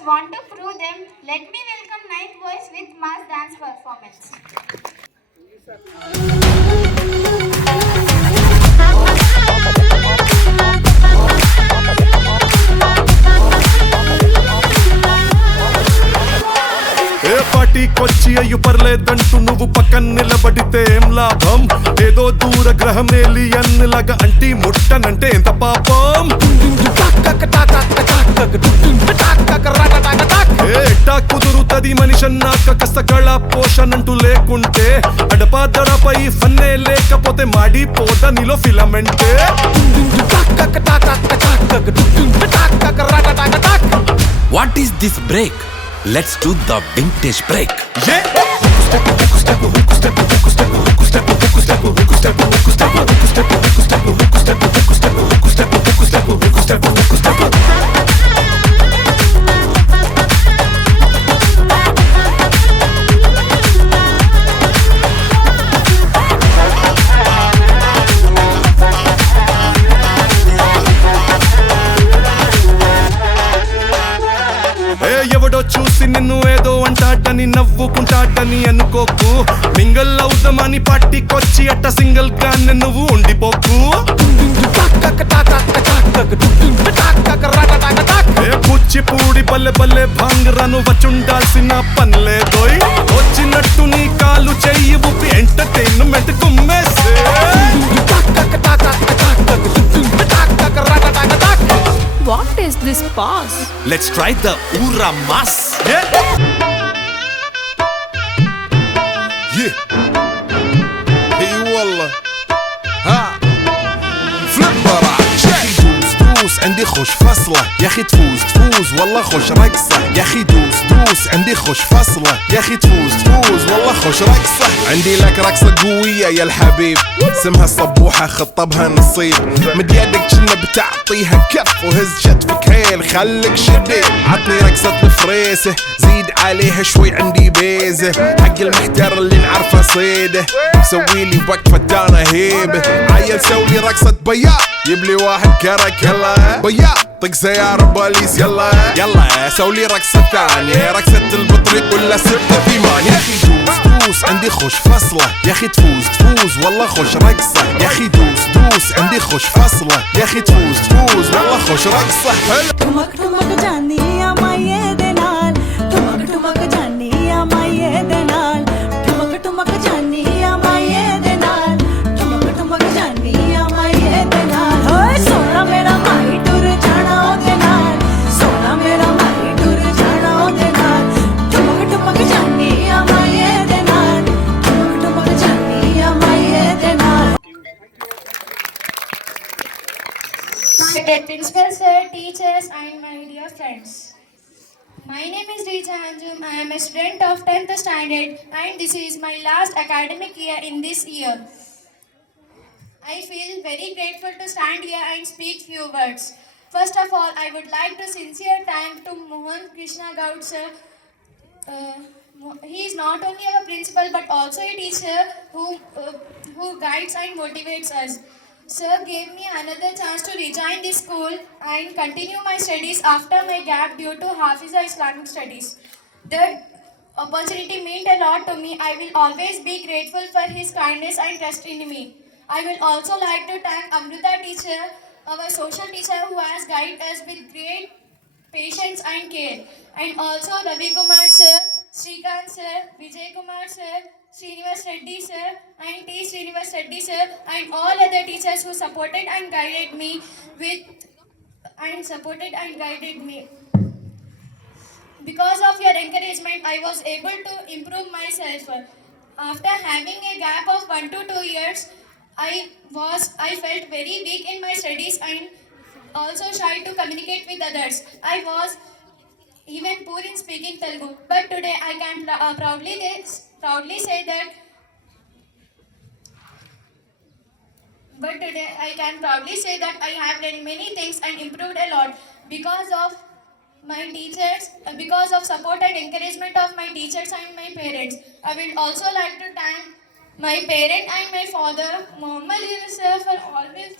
boys want to prove them, let me welcome Ninth Boys with mass dance performance. ఏ పార్టీకొచ్చి అయ్యు పర్లేదంటూ నువ్వు పక్కన నిలబడితే ఏం లాభం? ఏదో దూర గ్రహం ఏలియన్ లాగా అంటి ముట్టనంటే ఎంత పాపం? ఎట్టా కుదురుతది మనిషన్నాక కష్టకళ పోషణంటూ లేకుంటే అడపాదడపై ఫన్నే లేకపోతే మాడిపోద నీలో ఫిలమెంటే. What is this break? Let's do the vintage break. ఎవడో చూసి నిన్ను ఏదో అంటాడని నవ్వుకుంటాడని అనుకోకు. మింగల్ అవుదామని పార్టీకొచ్చి అట్ట సింగిల్ గా నువ్వు ఉండిపోకు. కూచిపూడి బల్లె బల్లె భాంగరాను వచ్చుండాల్సిన పనిలేదోయ్. వచ్చినట్టు నీ కాలు చెయ్యి ఊపి ఎంటర్టైన్మెంట్ కుమ్మేసే. What is this pause? Let's try the Ura Mas. Yeah. Hey والله ها فليب برا دوس دوس عندي خوش فصلة يا اخي تفوز تفوز والله خوش رقصة يا اخي دوس دوس عندي خوش فصلة يا اخي تفوز تفوز والله خوش رقصة عندي لك رقصة قوية يا الحبيب اسمها الصبوحة خطبها نصيب مد يدك كنا بتعطيها كف وهز شتفك هيل خليك شديد عطني رقصة الفريسة زيد عليها شوي عندي بيزة حق المحتر اللي نعرفه صيده سويلي وقفة انا هيبة عيل سوي رقصة بياض يبلي واحد كرك يلا بياض طق سيارة بوليس يلا يلا سولي رقصة ثانية رقصة البطريق ولا ستة ثمان يا اخي دوس دوس عندي خوش فصلة يا اخي تفوز تفوز والله خوش رقصة يا اخي دوس دوس عندي خوش فصلة يا اخي تفوز تفوز والله خوش رقصة حلو ठुमक ठुमक जानी माये दे नाल ठुमक ठुमक जानी माये दे नाल ठुमक ठुमक जानी माये दे नाल ठुमक ठुमक जानी माये दे नाल होए सोना मेरा माई टुर जाना ओदे नाल सोना मेरा माई टुर जाना ओदे नाल ठुमक ठुमक जानी माये दे नाल ठुमक ठुमक जानी माये दे नाल. My dear principal sir, teachers and my dear friends. My name is Richa Anjum. I am a student of 10th standard and this is my last academic year in this year. I feel very grateful to stand here and speak few words. First of all, I would like to sincere thank to Mohan Krishna Gaud sir. He is not only our principal but also a teacher who guides and motivates us. Sir gave me another chance to rejoin this school and continue my studies after my gap due to Hafiza Islamic studies. That opportunity meant a lot to me. I will always be grateful for his kindness and trust in me. I will also like to thank Amrita teacher, our social teacher who has guided us with great patience and care. And also Ravi Kumar sir, Srikant sir, Vijay Kumar sir, Srinivas Reddy sir and T. Srinivas Reddy sir and all other teachers who supported and guided me. Because of your encouragement, I was able to improve myself. After having a gap of 1 to 2 years, I felt very weak in my studies and also shy to communicate with others. I was even poor in speaking Telugu. But today I can proudly say that I have learned many things and improved a lot because of my teachers, because of support and encouragement of my teachers and my parents. I will also like to thank my parent and my father, Muhammad Yunus sir, for always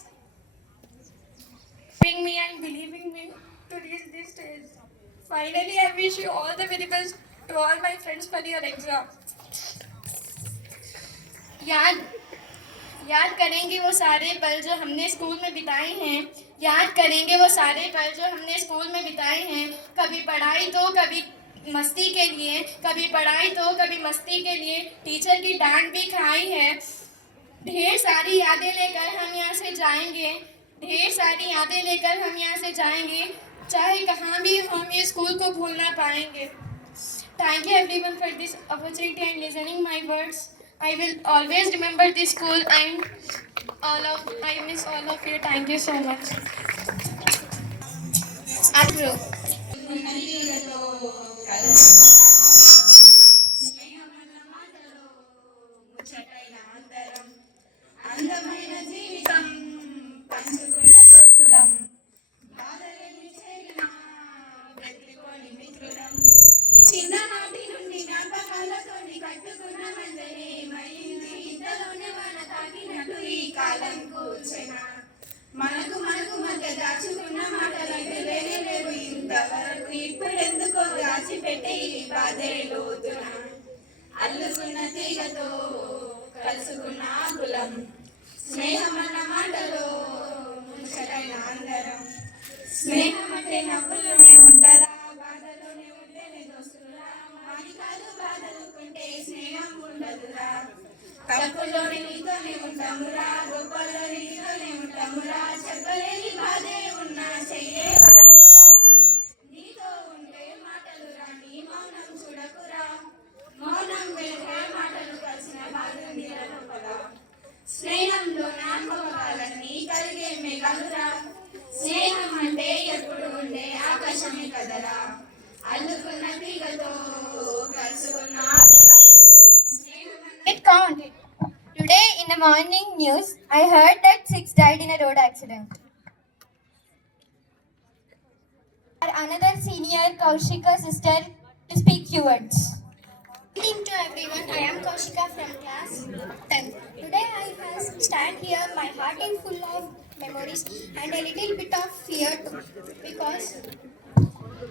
helping me and believing me to reach this stage. Finally, I wish you all the very best to all my friends for your exam. याद याद करेंगे वो सारे पल जो हमने स्कूल में बिताए हैं। याद करेंगे वो सारे पल जो हमने स्कूल में बिताए हैं। कभी पढ़ाई तो कभी मस्ती के लिए, कभी पढ़ाई तो कभी मस्ती के लिए टीचर की डांट भी खाई है। ढेर सारी यादें लेकर हम यहाँ से जाएंगे। ढेर सारी यादें लेकर हम यहाँ से जाएंगे। चाहे कहाँ भी हम ये स्कूल को भूल ना पाएंगे। Thank you everyone for this opportunity and listening my words. I will always remember this school and I miss all of you. Thank you so much. Approve. అందమైన జీవితం పంచుకున్న దోస్తులం బాధలేని చేరిన వెతుకొని మిత్రులం చిన్ననాటి నుండి జ్ఞాపకాలతోని కట్టుకున్న మందనే మైంది ఇంతలోనే మన తాకినట్టు ఈ కాలం కూర్చెన మనకు మధ్య దాచుకున్న మాటలంటే లేనే లేవు ఇంతవరకు ఇప్పుడెందుకో దాచిపెట్టే ఈ బాధే లోతున అల్లుకున్న తీగతో కలుసుకున్న కులం స్నేహం అన్న మాటలో ముచ్చటైన అందరం స్నేహం అంటే నవ్వులోనే ఉంటదా బాధలోనే ఉంటేనే దోస్తురా మాది కాదు బాధలుకుంటే స్నేహం ఉండదురా తప్పులోని నీతోనే ఉంటామురా గొప్పలోని నీతోనే ఉంటామురా చెప్పలేని బాధే ఉన్నా చెయ్యే వదలమురా నీతో ఉంటే మాటలు రాని మౌనం చూడకురా మౌనం వెనుకే మాటలు కలిసిన బాధుంది లోపల స్నేహంలో నామకాలన్నీ కలిగే మేఘాలురా స్నేహం అంటే ఎప్పుడు ఉండే ఆకాశమే కదరా అల్లుకున్న తీగతో కలుసుకున్న It can't. Today in the morning news, I heard that 6 died in a road accident. Another senior Kaushika sister to speak few words. Good evening to everyone. I am Kaushika from class 10. Today I have stand here, my heart is full of memories and a little bit of fear too,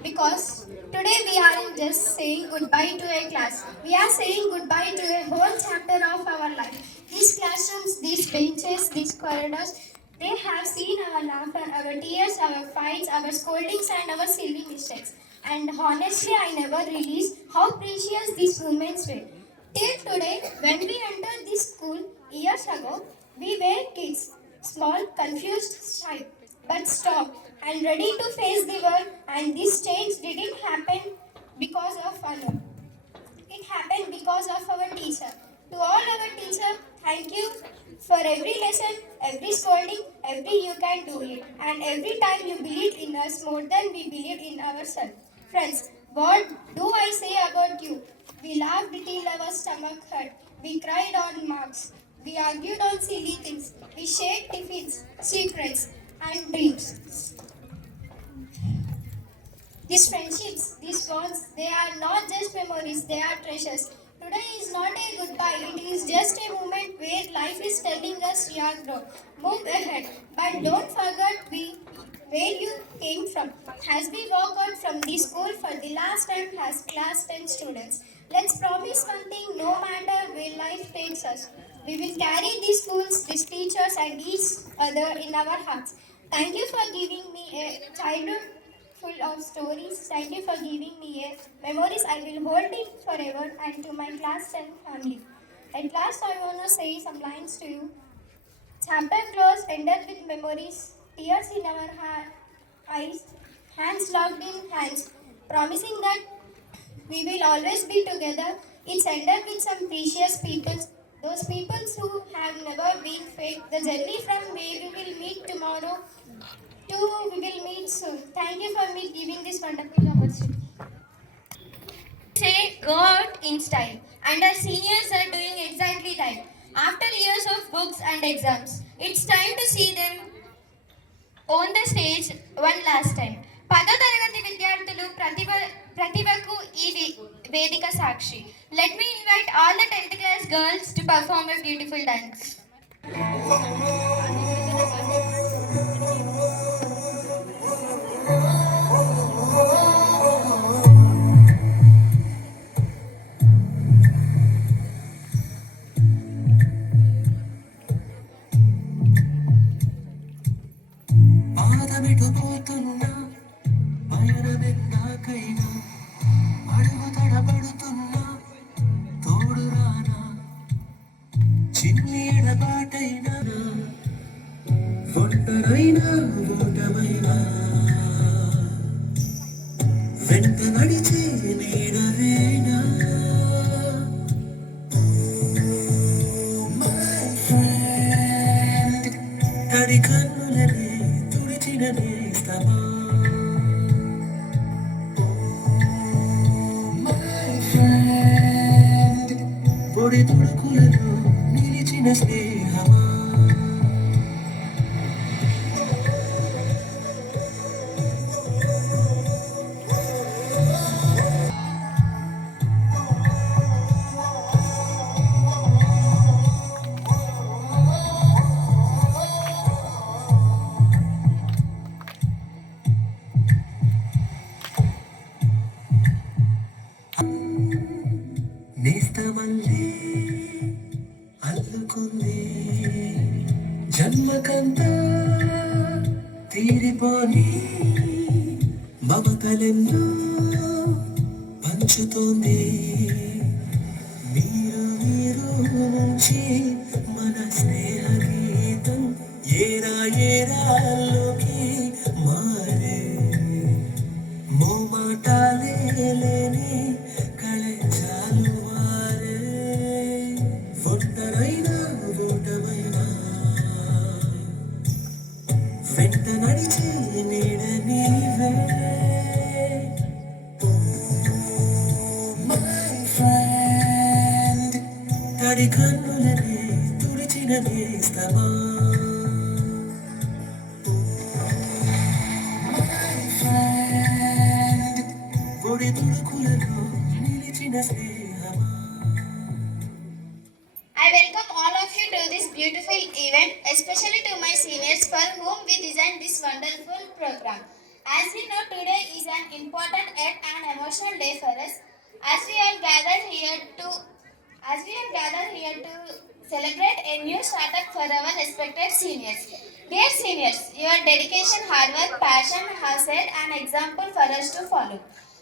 because today we aren't just saying goodbye to a class. We are saying goodbye to a whole chapter of our life. These classrooms, these benches, these corridors, they have seen our laughter, our tears, our fights, our scoldings and our silly mistakes. And honestly, I never realized how precious these moments were. Till today, when we entered this school years ago, we were kids, small, confused, shy, but stopped and ready to face the world. And this change didn't happen because of honor. It happened because of our teacher. To all our teacher, thank you for every lesson, every scolding, every you can do it, and every time you believed in us more than we believed in ourselves. Friends, what do I say about you? We laughed till our stomach hurt. We cried on marks. We argued on silly things. We shared tiffins, secrets, and dreams. These friendships, these bonds, they are not just memories, they are treasures. Today is not a goodbye, it is just a moment where life is telling us we are grown. Move ahead, but don't forget where you came from. As we walk out from this school for the last time as class 10 students, let's promise one thing, no matter where life takes us. We will carry these schools, these teachers and each other in our hearts. Thank you for giving me a childhood full of stories. Thank you for giving me a memories I will hold it forever, and to my class 10 family. At last I want to say some lines to you. Chapter close ended with memories, tears in our eyes, hands locked in hands, promising that we will always be together. It's ended with some precious people, those people who have never been fake. The journey from where we will meet tomorrow to we will meet soon. Thank you for me giving this wonderful opportunity. Say go out in style, and our seniors are doing exactly that. After years of books and exams, it's time to see them on the stage one last time. పదో తరగతి విద్యార్థులు ప్రతిభకు ఈ వేదిక సాక్షి. Let me invite all the 10th class girls to perform a beautiful dance. క్షణమెందాకైనా అడుగు తడబడుతున్నా తోడు రానా చిన్ని ఎడబాటైనా ఒంటరైనా ఓటమైనా వెంట నడిచే నీడవేనా తడి కన్నులనే తుడిచిన నేస్తమా పొడి తుడుకులలో నిలిచిన స్నేహమా నేస్తమల్లే అల్లుకుంది జన్మకంతా తీరిపోని మమతలెన్నో పంచుతోంది మీరు నుంచి మన స్నేహ గీతం ఏరా ఏరాల్లోకి మారే మోమాటాలే లేని కళెచాలు వారే ఒంటరైనా ఓటమైనా వెంట నడిచే నీడ నీవే మై ఫ్రెండ్ తడి కన్నులనే తుడిచిన నేస్తమా పొడి తుడుకులలో నిలిచిన స్నేహమా I welcome all of you to this beautiful event, especially to my seniors for whom we designed this wonderful program. As we know, today is an important yet an emotional day for us, as we are gathered here to celebrate a new startup for our respected seniors. Dear seniors, your dedication, hard work, passion have set an example for us to follow.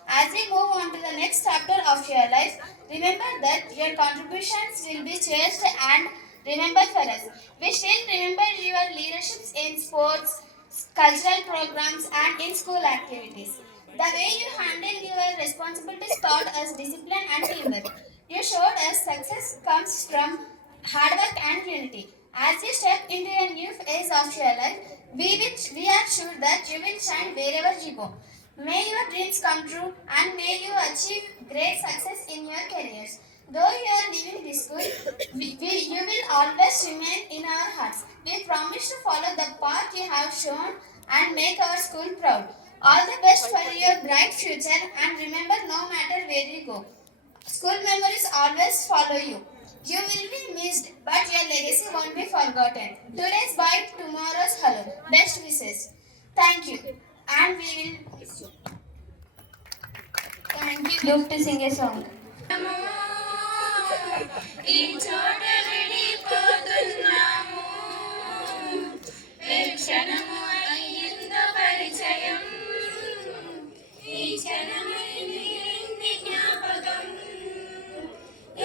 As we move on to the next chapter of your life, remember that your contributions will be cherished and remembered for us. We still remember your leaderships in sports, cultural programs, and in school activities. The way you handled your responsibilities taught us discipline and teamwork. You showed us success comes from hard work and unity. As you step into a new phase of your life, we are sure that you will shine wherever you go. May your dreams come true and may you achieve great success in your careers. Though you are leaving this school, you will always remain in our hearts. We promise to follow the path you have shown and make our school proud. All the best for your bright future, and remember, no matter where you go, school memories always follow you. You will be missed, but your legacy won't be forgotten. Today's bye, tomorrow's hello. Best wishes. Thank you. And we will thank you. Love to sing a song. ఈ చోట విడిపోతున్నాము ఏ క్షణము అయ్యిందో పరిచయం ఈ క్షణమైంది జ్ఞాపకం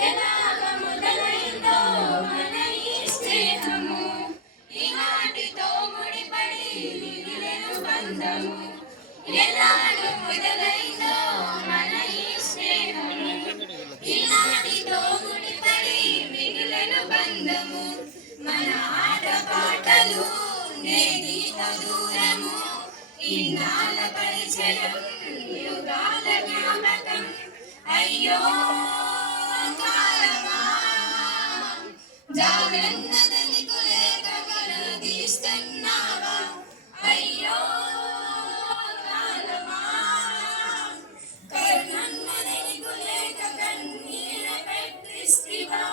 ఎలాగ మొదలైందో మన ఈ స్నేహము ఈనాటితో ముడిపడి మిగిలిన బంధము ఎలాగ మొదలైందో మన ఈ స్నేహము ఈనాటితో ముడిపడి మిగిలిన బంధము మన ఆటపాటలు నేటిత దూరము ఇన్నాళ్ళ పరిచయం యుగాల జ్ఞాపకం అయ్యో కాలమా జాగ్రత్తని కులేక కలదీస్తున్నావా అయ్యో కాలమా కర్ణన్నదని కులేక కన్నీర పెట్టిస్తివా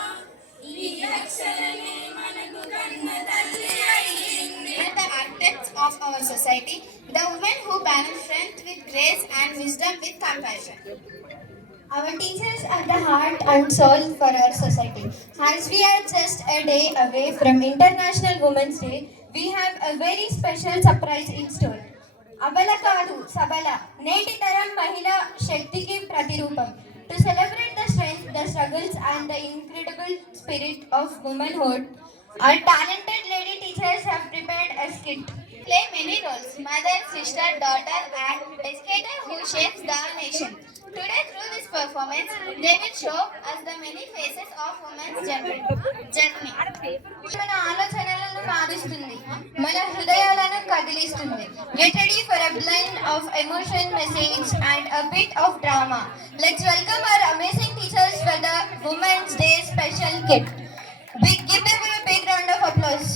ఈ అక్షరమే మనకు కన్న తల్లి అయ్యింది. Are the architects of our society, the women who balance strength with grace and wisdom with compassion. Our teachers are the heart and soul for our society. As we are just a day away from International Women's Day, we have a very special surprise in store. అబల కాదు సబల నేటి తరం మహిళా శక్తికి ప్రతిరూపం. To celebrate the strength, the struggles and the incredible spirit of womanhood, our talented lady teachers have prepared a skit. Play many roles: mother, sister, daughter, and educator who shapes the nation. Today, through this performance, they will show us the many faces of women's journey. మన ఆలోచనలను మారుస్తుంది, మన హృదయాలను కదిలిస్తుంది. Get ready for a blend of emotion, message, and a bit of drama. Let's welcome our amazing teachers for the Women's Day special kit. Give them a big round of applause.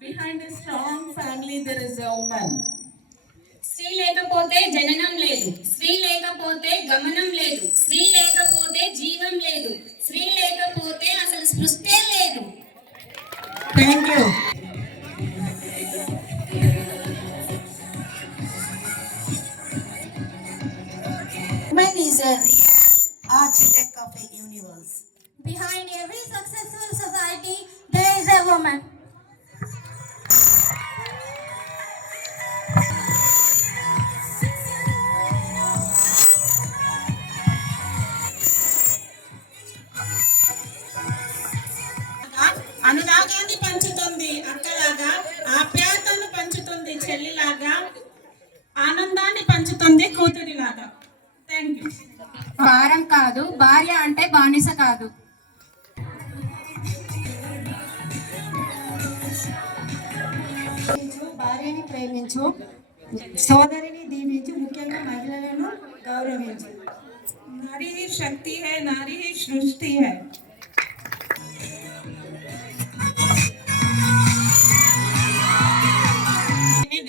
Behind a strong family there is a woman. స్త్రీ లేకపోతే జననం లేదు, స్త్రీ లేకపోతే గమనం లేదు, స్త్రీ లేకపోతే జీవం లేదు, స్త్రీ లేకపోతే అసలు సృష్టి లేదు. Thank you. Woman is a real architect of a universe. Behind every successful society, there is a woman. అనురాగాన్ని పంచుతుంది అక్కలాగా, ఆప్యాయతను పంచుతుంది చెల్లిలాగా, ఆనందాన్ని పంచుతుంది కూతురిలాగా. Thank you. భారం కాదు, భార్య అంటే బానిస కాదు. భార్యని ప్రేమించు, సోదరిని దీవించు, ముఖ్యంగా మహిళలను గౌరవించు. నారీ హీ శక్తి హై, నారీ హీ సృష్టి హై.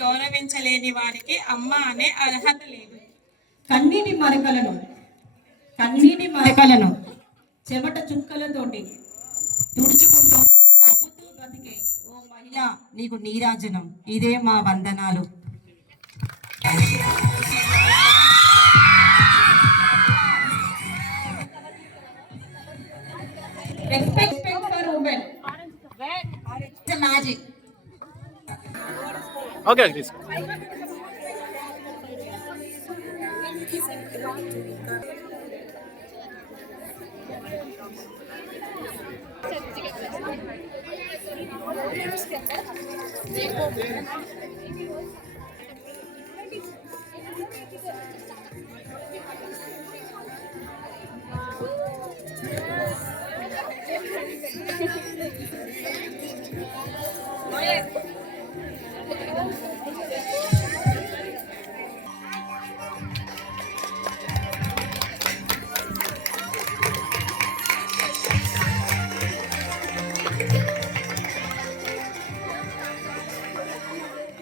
గౌరవించలేని వారికి అమ్మ అనే అర్హత లేదు. కన్నీటి మరకలను చెమట చుక్కలతోటి తుడుచుకుంటూ నవ్వుతూ బ్రతికే ఓ మహిళ, నీకు నీరాజనం. ఇదే మా వందనాలు. Respect for women. It's a magic. Okay, please.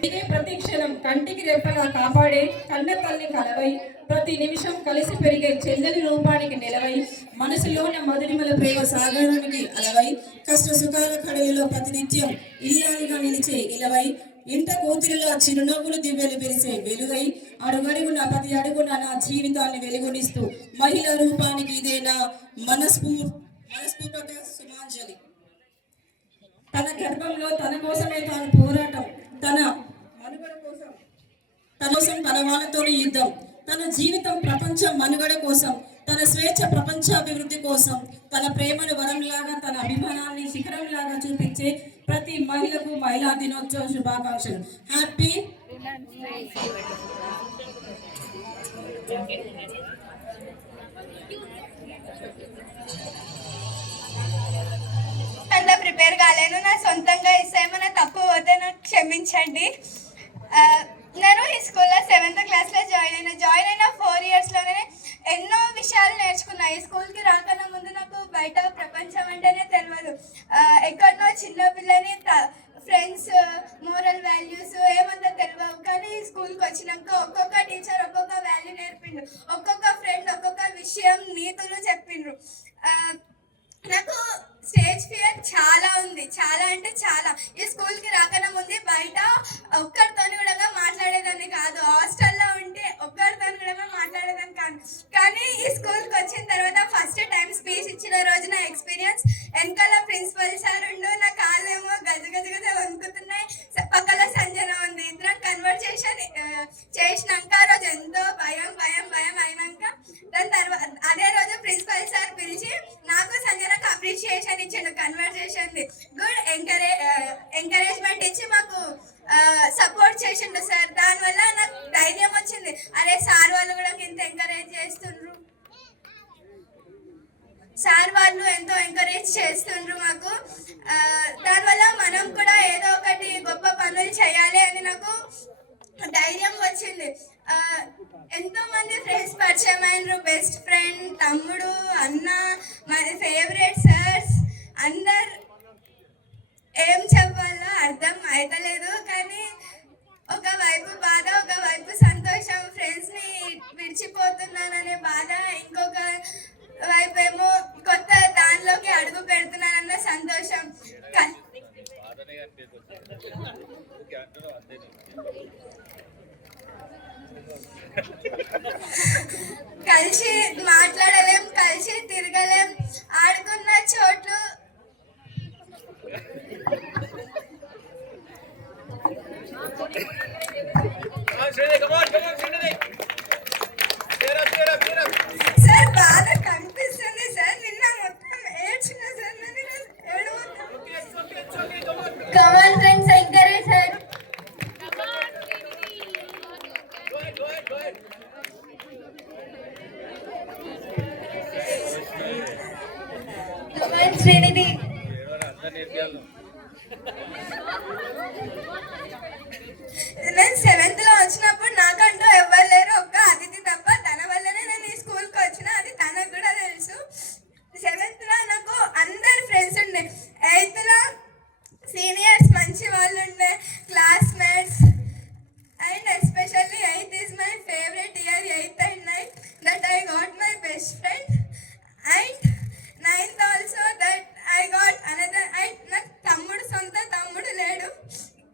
ఇదే ప్రతి క్షణం కంటికి రెప్పలా కాపాడే కన్న తల్లి కలవై, ప్రతి నిమిషం కలిసి పెరిగే చెల్లెలి రూపానికి నిలవై, మనసులోని మధురిమల ప్రేమ సాగరానికి అలవై, కష్ట సుఖాల కడలిలో ప్రతినిత్యం ఇల్లాలిగా నిలిచే ఇలవై, ఇంట కూతురిలో చిరునవ్వులు దివ్యలు పెరిసే వెలుగై, అడుగడుగున ప్రతి అడుగున నా జీవితాన్ని వెలుగునిస్తూ మహిళా రూపానికి ఇదే నా మనస్ఫూర్తిగా సుమాంజలి. తన గర్భంలో తన కోసమే తాను పోరాటం, తన మనుగడ కోసం తన వాళ్ళతో యుద్ధం, తన జీవితం ప్రపంచం మనుగడ కోసం, తన స్వేచ్ఛ ప్రపంచాభివృద్ధి కోసం, తన ప్రేమను వరంలాగా, తన అభిమానాన్ని శిఖరంలాగా చూపించే ప్రతి మహిళకు మహిళా దినోత్సవ శుభాకాంక్షలు. హ్యాపీ అంతా ప్రిపేర్ కాలేను. నా సొంతంగా ఇస్తే ఏమైనా తప్పు పోతే నాకు క్షమించండి. నేను ఈ స్కూల్లో 7th క్లాస్లో జాయిన్ అయిన 4 yearsలోనే ఎన్నో విషయాలు నేర్చుకున్నా. ఈ స్కూల్కి రాకన్నా ముందు నాకు బయట ప్రపంచం అంటేనే తెలియదు. ఎక్కడనో చిన్న పిల్లని ఫ్రెండ్స్, మోరల్ వాల్యూస్ ఏమంతా తెలియవు. కానీ ఈ స్కూల్కి వచ్చినాక ఒక్కొక్క టీచర్ ఒక్కొక్క వాల్యూ నేర్పిండు, ఒక్కొక్క ఫ్రెండ్ ఒక్కొక్క విషయం నీతులు చెప్పిండ్రు. నాకు స్టేజ్ ఫియర్ చాలా ఉంది, చాలా అంటే చాలా. ఈ స్కూల్కి రాకన్నా ముందు బయట ఒక్కరితో కూడా మాట్లాడేదాన్ని కాదు. హాస్టల్లో ఉంటే ఒక్కరితో కూడా మాట్లాడేదాన్ని కాదు. కానీ ఈ స్కూల్కి వచ్చిన తర్వాత ఫస్ట్ టైం స్పీచ్ ఇచ్చిన రోజు నా ఎక్స్పీరియన్స్, వెనకాల ప్రిన్సిపల్ సార్ ఉండు, నా కాళ్ళేమో గజగజగజ వణుకుతున్నాయి, పక్కన సంజన ఉంది. ఇద్దరం కన్వర్సేషన్ చేసినాక ఆ రోజు ఎంతో భయం భయం భయం అయినాక దాని తర్వాత అదే రోజు ప్రిన్సిపల్ సార్ పిలిచి నాకు సంజనకు అప్రిషియేషన్ ఇచ్చిండు, కన్వర్సేషన్ గుడ్ ఎంకరేజ్మెంట్ ఇచ్చి మాకు సపోర్ట్ చేసిండు సార్. దానివల్ల నాకు ధైర్యం వచ్చింది, అరే సార్ వాళ్ళు కూడా ఇంత ఎంకరేజ్ చేస్తుండ్రు, సార్ వాళ్ళు ఎంతో ఎంకరేజ్ చేస్తుండ్రు మాకు. దానివల్ల మనం కూడా ఏదో ఒకటి గొప్ప పనులు చేయాలి అని నాకు ధైర్యం వచ్చింది. ఎంతో మంది ఫ్రెండ్స్ పరిచయం అయినరు, బెస్ట్ ఫ్రెండ్, తమ్ముడు, అన్న, మరి ఫేవరెట్ సార్స్ అందరు. ఏం చెప్పాలో అర్థం అవుతలేదు, కానీ ఒకవైపు బాధ, ఒకవైపు సంతోషం. ఫ్రెండ్స్ని విడిచిపోతున్నాననే బాధ, ఇంకొక వైపు ఏమో కొత్త దానిలోకి అడుగు పెడుతున్నానన్న సంతోషం. కలిసి మాట్లాడలేం, కలిసి తిరగలేం, ఆడుకున్న చోట్లు సార్ బాధ కనిపిస్తుంది సార్. నిన్న మొత్తం ఏడ్చిన sir, come on friends, encourage sir. Come on Srinidhi. నేను 7th లో వచ్చినప్పుడు నాకంటూ ఎవరు లేరు, ఒక్క అతిథి తప్ప. తన వల్లనే నేను ఈ స్కూల్కి వచ్చిన, అది తనకు కూడా తెలుసు. 7th లో నాకు అందరు ఫ్రెండ్స్ ఉండే, 8th లో సీనియర్స్ మంచి వాళ్ళు ఉండే, classmates. And especially 8th is my favorite year, 8th and 9th, that I got my best friend. And 9th also that I got another. And నాకు తమ్ముడు, సొంత తమ్ముడు లేడు,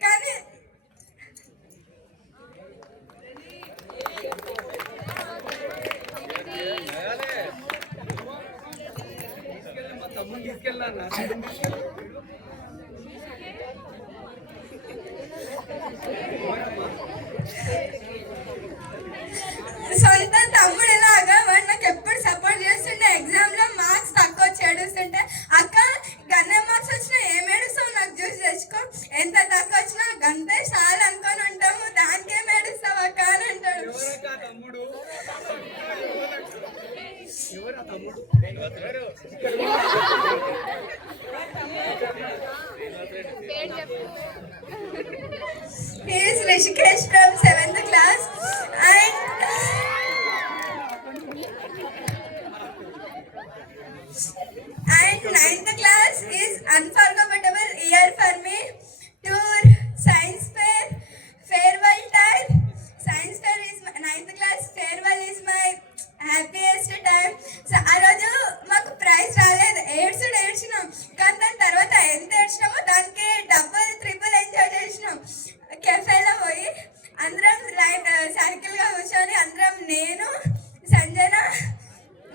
కానీ సొంత తమ్ముడిలాగా వాడు నాకు ఎప్పుడు సపోర్ట్ చేస్తుండే. ఎగ్జామ్లో మార్క్స్ తక్కువ చేడుస్తుంటే, అక్క గన్నే మార్క్స్ వచ్చినా ఏం ఏడుస్తావు, నాకు చూసి తెచ్చుకో, ఎంత తక్కువ వచ్చినా గంతే చాలు అనుకొని ఉంటాము, దానికేం ఏడుస్తావు అక్క అని అంటాడు. He is Rishikesh from 7th class and 9th class is unforgettable year for me. Tour, science fair, farewell time. Science fair is 9th class, farewell is my happiest time. So ఆ రోజు మాకు ప్రైజ్ రాలేదు, ఏడ్చినాం. కానీ దాని తర్వాత ఎంత ఏడ్చినామో దానికి డబుల్ ట్రిపుల్ ఎంజాయ్ చేసినాం. కెఫేలో పోయి అందరం సర్కిల్గా కూర్చొని అందరం, నేను, సంజన,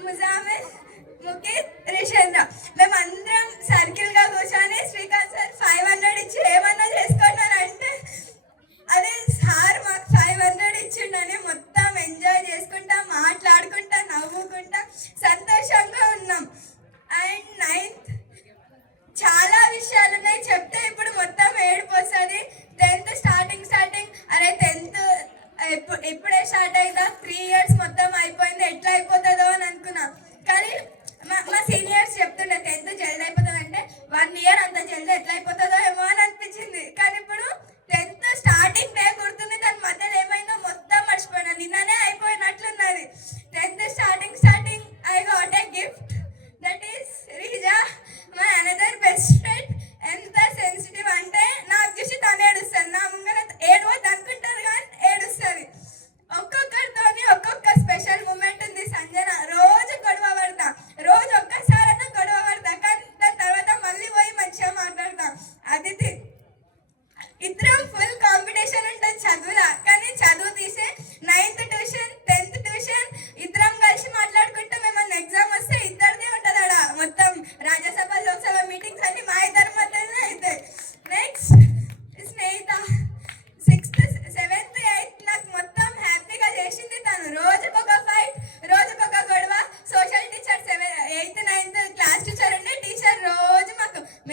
ముజామిల్, ముఖిత్, రిషేంద్ర, మేము అందరం సర్కిల్గా కూర్చొని శ్రీకాంత్ సార్ 500 ఇచ్చి ఏమన్నా చేసుకున్నారంటే, అదే సార్ మాకు 500 ఇచ్చిండని మొత్తం ఎంజాయ్ చేసుకుంటా, మాట్లాడుకుంటా, నవ్వుకుంటా సంతోషంగా ఉన్నాం. అండ్ 9th చాలా విషయాలు ఉన్నాయి చెప్తే ఇప్పుడు మొత్తం ఏడుపు వస్తుంది. 10th స్టార్టింగ్ అరే 10th ఇప్పుడే స్టార్ట్ అయిందా, 3 years మొత్తం అయిపోయింది, ఎట్లా అయిపోతుందో అని అనుకున్నా. కానీ మా సీనియర్స్ చెప్తుండే 10th జల్దీ అయిపోతుంది అంటే, 1 year అంత జల్దీ ఎట్లా అయిపోతుందో ఏమో అని అనిపించింది. కానీ ఇప్పుడు 10th స్టార్టింగ్ డే గుర్తుంది, దాని మధ్యలో ఏమైందో మొత్తం మర్చిపోయినా, నిన్ననే అయిపోయినట్లున్నది. 10th స్టార్టింగ్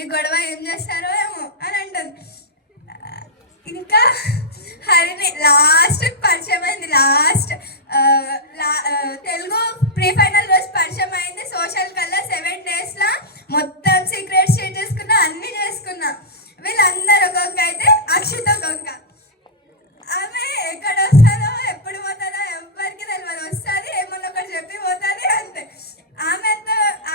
ఈ గొడవ ఏం చేస్తారో ఏమో అని అంటుంది. ఇంకా హరిని లాస్ట్ పరిచయం అయింది. తెలుగు ప్రీ ఫైనల్ రోజు పరిచయం అయింది. సోషల్ కల్లా 7 daysలో మొత్తం సీక్రెట్ షేర్ చేసుకున్నా, అన్నీ చేసుకున్నా. వీళ్ళందరూ ఒక్కొక్క అయితే అక్షిత ఒక్కొక్క. ఆమె ఎక్కడ వస్తుందో ఎప్పుడు పోతుందో ఎవరికి తెలియదు. వస్తుంది ఏమన్నా ఒకటి చెప్పి పోతుంది అంతే.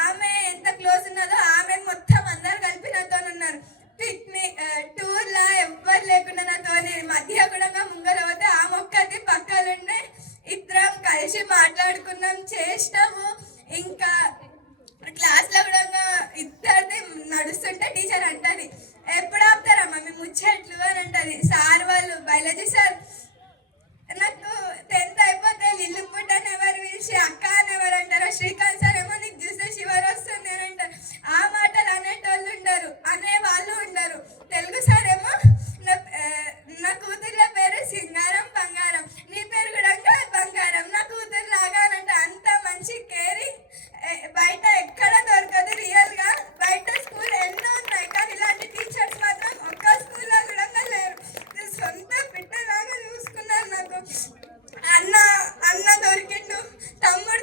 ఆమె ఎంత క్లోజ్ ఉన్నదో ఆమె మొత్తం అందరు కలిపి నాతో ఉన్నారు. పిక్నిక్ టూర్లా ఎవ్వరు లేకుండా నాతో మధ్య కూడా ముంగర పోతే ఆ మొక్కది పక్కలుండే ఇద్దరం కలిసి మాట్లాడుకున్నాం, చేసినాము. ఇంకా క్లాస్లో కూడా ఇద్దరిది నడుస్తుంటే టీచర్ అంటది, ఎప్పుడు ఆపుతారమ్మా మీ ముచ్చట్లు అని అంటది. సార్ వాళ్ళు బయాలజీ సార్ నాకు 10th అయిపోతే లిల్లు పుట్ అని ఎవరు పిలిచి అక్క అని ఎవరు అంటారో, శ్రీకాంత్ సార్ ఏమో నీకు చూస్తే శివర్ వస్తుంది అని అంటారు. ఆ మాటలు అనేటోళ్ళు ఉండరు, అనేవాళ్ళు ఉండరు. తెలుగు సార్ ఏమో నా కూతుర్ల పేరు సింగారం బంగారం, నీ పేరు కూడా బంగారం, నా కూతురు లాగా అని అంటే అంత మంచి కేరింగ్ బయట ఎక్కడ దొరకదు. రియల్గా బయట స్కూల్ ఎన్నో ఉన్నాయి, కానీ ఇలాంటి టీచర్స్ మాత్రం ఒక్క స్కూల్లో కూడా లేరు. సొంత బిడ్డలాగా చూసుకున్నారు నాకు. అన్న దొరికిండు, తమ్ముడు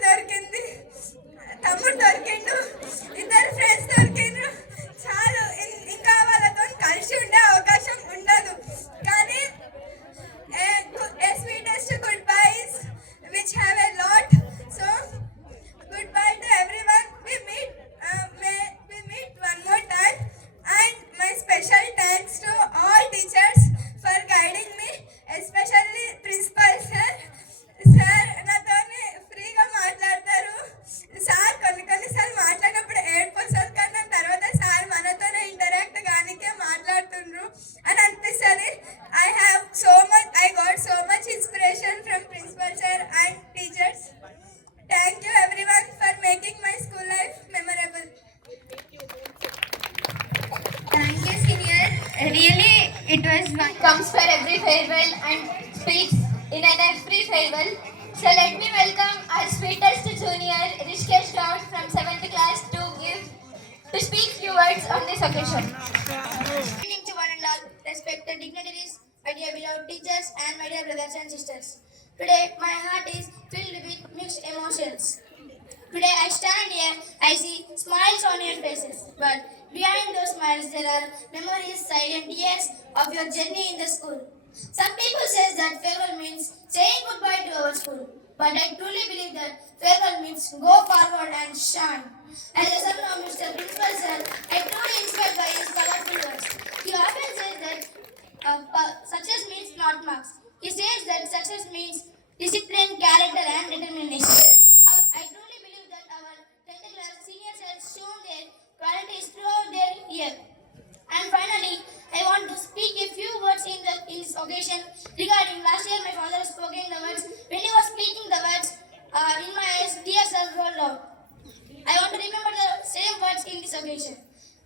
దొరికిండు, ఇద్దరు ఫ్రెండ్స్ దొరికిండ్రు. చాలు, ఇంకా వాళ్ళతో కలిసి ఉండే అవకాశం ఉండదు. కానీ sweetest good byes which have a lot. So goodbye to everyone. We meet one more time, and my special thanks to all teachers for guiding me, especially principal sir. Sir నాతోని ఫ్రీగా మాట్లాడతారు. సార్ కొన్నిసార్లు మాట్లాడినప్పుడు ఏడ్పోతుంది, కానీ తర్వాత సార్ మనతోనే ఇంటరాక్ట్ గానికే మాట్లాడుతుండ్రు అని అనిపిస్తుంది. I got so much inspiration from principal sir and teachers. Thank you everyone for making my school life memorable. Thank you senior. Really it was one comes for every farewell and speaks in every farewell. So let me welcome our sweetest junior Rishikesh Raut from 7th class to speak few words on this occasion. Good evening to one and all, respected dignitaries, my dear beloved teachers and my dear brothers and sisters. Today my heart is filled with mixed emotions. Today I stand here, I see smiles on your faces, but behind those smiles there are memories, silent years of your journey in the school. Some people say that farewell means saying goodbye to our school, but I truly believe that farewell means go forward and shine. As a son of Mr. Principal Sir, I truly inspired by his colorful words. He often says that success means not marks. He says that success means discipline, character and determination. I truly believe that our 10th class seniors have shown their qualities throughout their year. And finally, I want to speak a few words in this occasion regarding last year my father spoke in the words. When he was speaking the words, in my eyes tears are rolled out. I want to remember the same words in this occasion.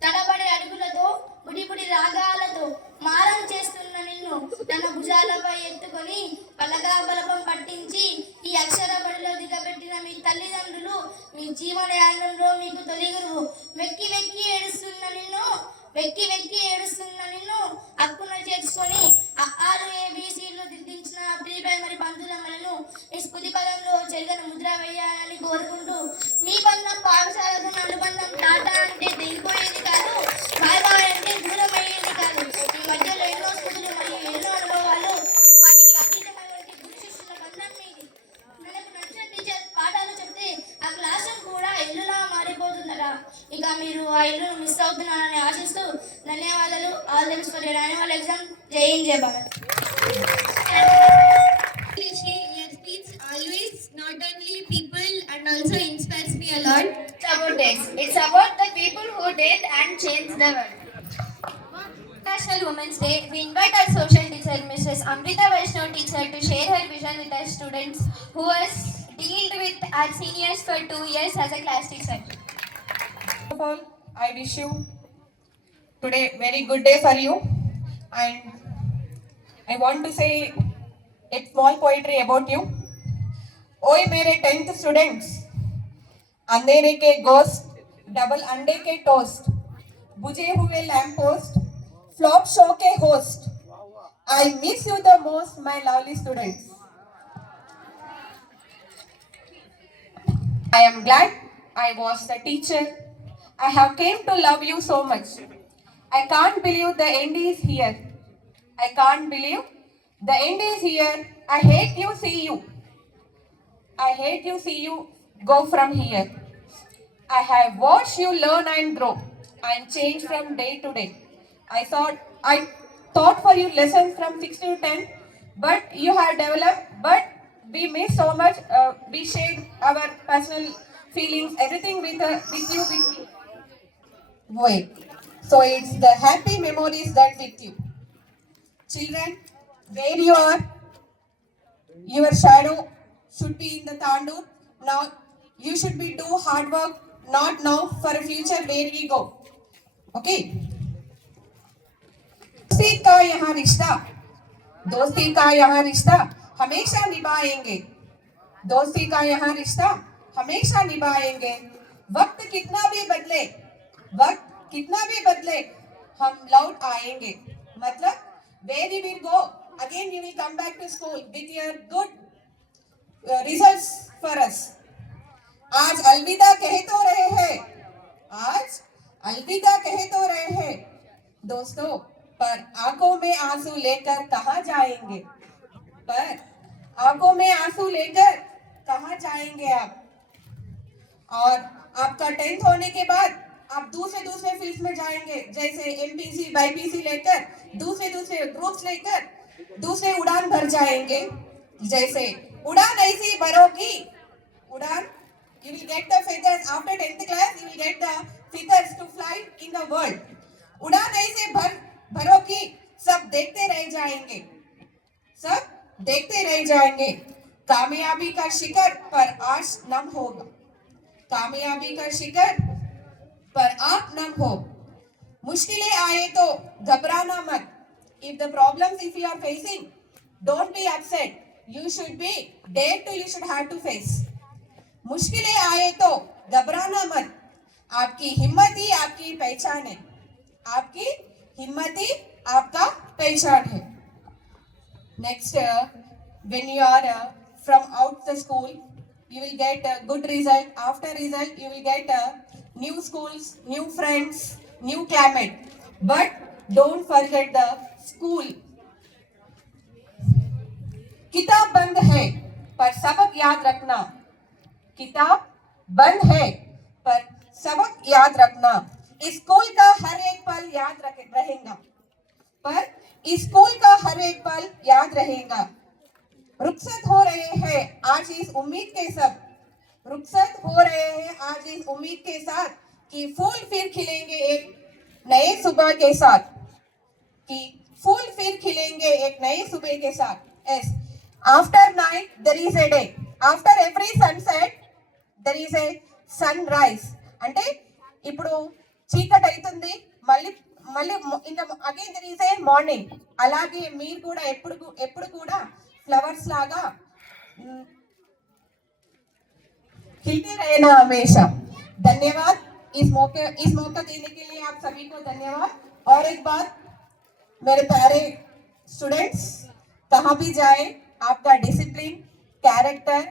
తడబడే అడుగులతో బుడి రాగాలతో మారం చేస్తున్న నిన్ను తన భుజాలపై ఎత్తుకొని పలగా బలపం పట్టించి ఈ అక్షర బడిలో దిగబెట్టిన మీ తల్లిదండ్రులు మీ జీవనయానంలో మీకు తొలి గురువు. వెక్కి వెక్కి ఏడుస్తున్న నిన్ను హక్కున చేర్చుకొని ఆరు ABCలు దిద్దించిన ప్రీ ప్రైమరీ పంతులమ్మలను మీ స్మృతి పదంలో చెరుగన ముద్ర వేయాలని కోరుకుంటూ మీ బంధం పాఠశాలకు అనుబంధం టాటా అంటే తెగిపోయేది కాదు, బాయ్ బాయ్ అంటే దూరం అయ్యేది కాదు. ఈ మధ్యలో ఎన్నో స్మృతులు మరియు ఎన్నో అనుభవాలు, వాటికి అతీతమైనటువంటి గురు శిష్యుల బంధం మీది. మనకు నచ్చిన టీచర్ పాఠాలు చెప్తే ఆ క్లాస్ రూమ్ కూడా ఇల్లులా మారిపోతుందట. ఇక మీరు ఆ ఇల్లును మిస్ అవుతున్నారని ఆశిస్తూ ధన్యవాదాలు. All the best for your annual exam. జై హింద్, జై Bharat. Your speech always not only people and also inspires me a lot. It's about this. It's about the people who did and changed the world. National Women's Day, we invite our social teacher, Mrs. Amrita Vaishnav teacher, to share her vision with our students who has dealt with our seniors for 2 years as a class teacher. First of all, I wish you today very good day for you, and I want to say a small poetry about you. ओए मेरे 10th students, अंधेरे के ghost, double अंडे के टोस्ट, बुझे हुए lamp post, flop show के host. I miss you the most, my lovely students. I am glad I was the teacher. I have came to love you so much. I can't believe the end is here. I can't believe the end is here. I hate you, see you. I hate you, see you go from here. I have watched you learn and grow and change from day to day. I thought for you lessons from 6 to 10, but you have developed. But we miss so much. We shared our personal feelings, everything with you. With me. Wait. So it's the happy memories that with you. Children, where you are, your shadow should be in the tandoor. Now you should be do hard work, not now, for a future where we go. Okay. दोस्ती का यहाँ रिश्ता हमेशा निभाएंगे. दोस्ती का यहाँ रिश्ता हमेशा निभाएंगे. वक्त कितना भी बदले हम लौट आएंगे. मतलब where you will go, again you will come back to school with your good results for us. आज अलविदा कह तो रहे हैं दोस्तों, पर आंखों में आंसू लेकर कहाँ जाएंगे आप? और आपका 10th होने के बाद आप दूसरे फील्ड में जाएंगे, जैसे एमपीसी बाईपीसी लेकर दूसरे ग्रुप्स लेकर दूसरे उड़ान भर जाएंगे. जैसे उड़ान ऐसी भरोगी, उड़ान you will get the feathers after 10th class, you will get the feathers to fly in the world. उड़ान ऐसे भरोगी, सब देखते रह जाएंगे. कामयाबी का शिखर पर आज नम होगा. पर आप नम हो. मुश्किलें आए तो घबराना मत. If the problems if you are facing, don't be upset. You should be dared to, you should have to face. मुश्किलें आए तो घबराना मत. आपकी हिम्मत ही आपकी पहचान है. Next, when you are from out the school, you will get a good result. After result, you will get new schools, new friends, new climate. But don't forget the school. किताब बंद है पर सबक याद रखना. स्कूल का हर एक पल याद रहेगा. रुखसत हो रहे हैं आज इस उम्मीद के साथ कि फूल फिर खिलेंगे एक नए सुबह के साथ. Yes. After night there is a day. After every sunset there is a sunrise. అంటే ఇప్పుడు చీకటి అవుతుంది, మళ్ళీ again there is a morning. అలాగే మీరు కూడా ఎప్పుడు కూడా ఫ్లవర్స్ లాగా खिलते रहना हमेशा. धन्यवाद. इस मौका देने के लिए आप सभी को धन्यवाद. और एक बात, मेरे प्यारे स्टूडेंट्स, कहाँ भी जाए आपका डिसिप्लिन, कैरेक्टर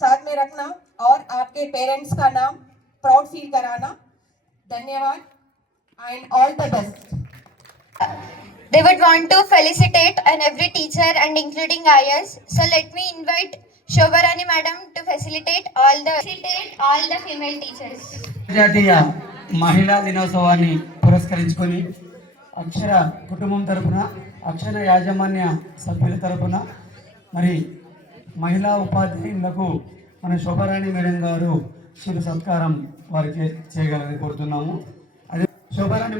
साथ में रखना और आपके पेरेंट्स का नाम प्राउड फील कराना. धन्यवाद and all the best. They would want to felicitate and every teacher and including IS. So let me invite Shobharani madam to felicitate all the female teachers. జాతీయ మహిళా దినోత్సవాన్ని పురస్కరించుకొని అక్షర కుటుంబం తరపున, అక్షర యాజమాన్య సభ్యుల తరపున మరి మహిళా ఉపాధ్యాయులకు మన శోభారాణి మేడం గారు చిరు సత్కారం వారికి చేయగలని కోరుతున్నాము. అదే శోభారాణి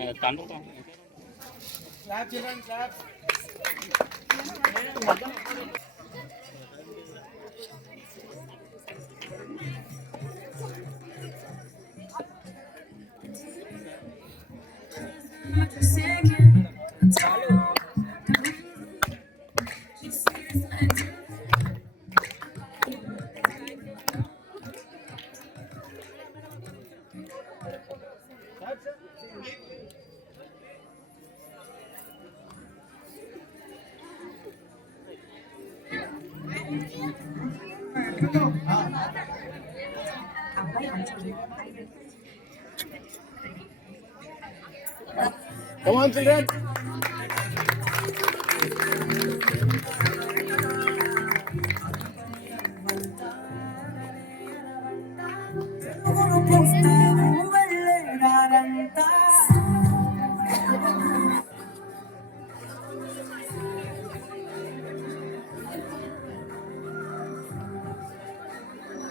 Come on, children.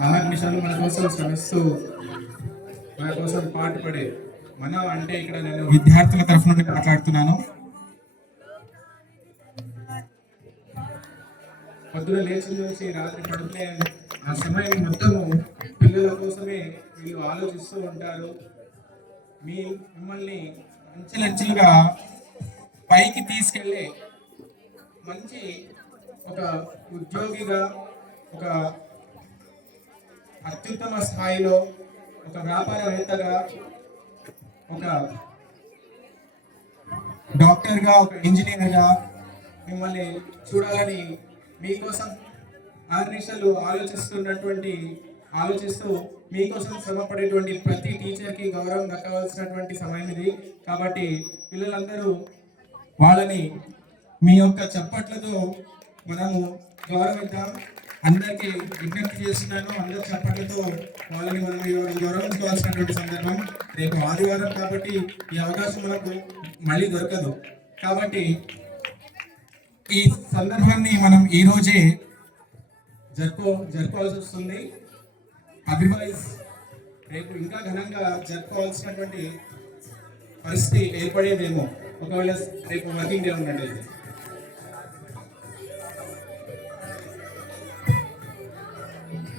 అహర్నిశలు మన కోసం శ్రమిస్తూ మన కోసం పాటుపడే మనం అంటే ఇక్కడ నేను విద్యార్థుల తరఫు నుండి మాట్లాడుతున్నాను. పొద్దున లేచి నుంచి రాత్రి పడుకునే ఆ సమయం మొత్తము పిల్లల కోసమే వీళ్ళు ఆలోచిస్తూ ఉంటారు. మిమ్మల్ని అంచెలంచెలుగా పైకి తీసుకెళ్ళే మంచి ఒక ఉద్యోగిగా, ఒక అత్యుత్తమ స్థాయిలో, ఒక వ్యాపారవేత్తగా, ఒక డాక్టర్గా, ఒక ఇంజనీర్గా మిమ్మల్ని చూడాలని మీకోసం ఆర్నిషలు ఆలోచిస్తూ మీకోసం శ్రమపడేటువంటి ప్రతి టీచర్కి గౌరవం దక్కవలసినటువంటి సమయం ఇది. కాబట్టి పిల్లలందరూ వాళ్ళని మీ యొక్క చప్పట్లతో మనము గౌరవిద్దాం. అందరికీ విజ్ఞప్తి చేస్తున్నాను, అందరి చప్పట్లతో వాళ్ళని మనం గౌరవించుకోవాల్సినటువంటి సందర్భం. రేపు ఆదివారం కాబట్టి ఈ అవకాశం మనకు మళ్ళీ దొరకదు. కాబట్టి ఈ సందర్భాన్ని మనం ఈరోజే జరుపుకోవాల్సి వస్తుంది. అదర్వైజ్ రేపు ఇంకా ఘనంగా జరుపుకోవాల్సినటువంటి పరిస్థితి ఏర్పడేదేమో, ఒకవేళ రేపు వర్కింగ్ డే ఉన్నట్టయితే.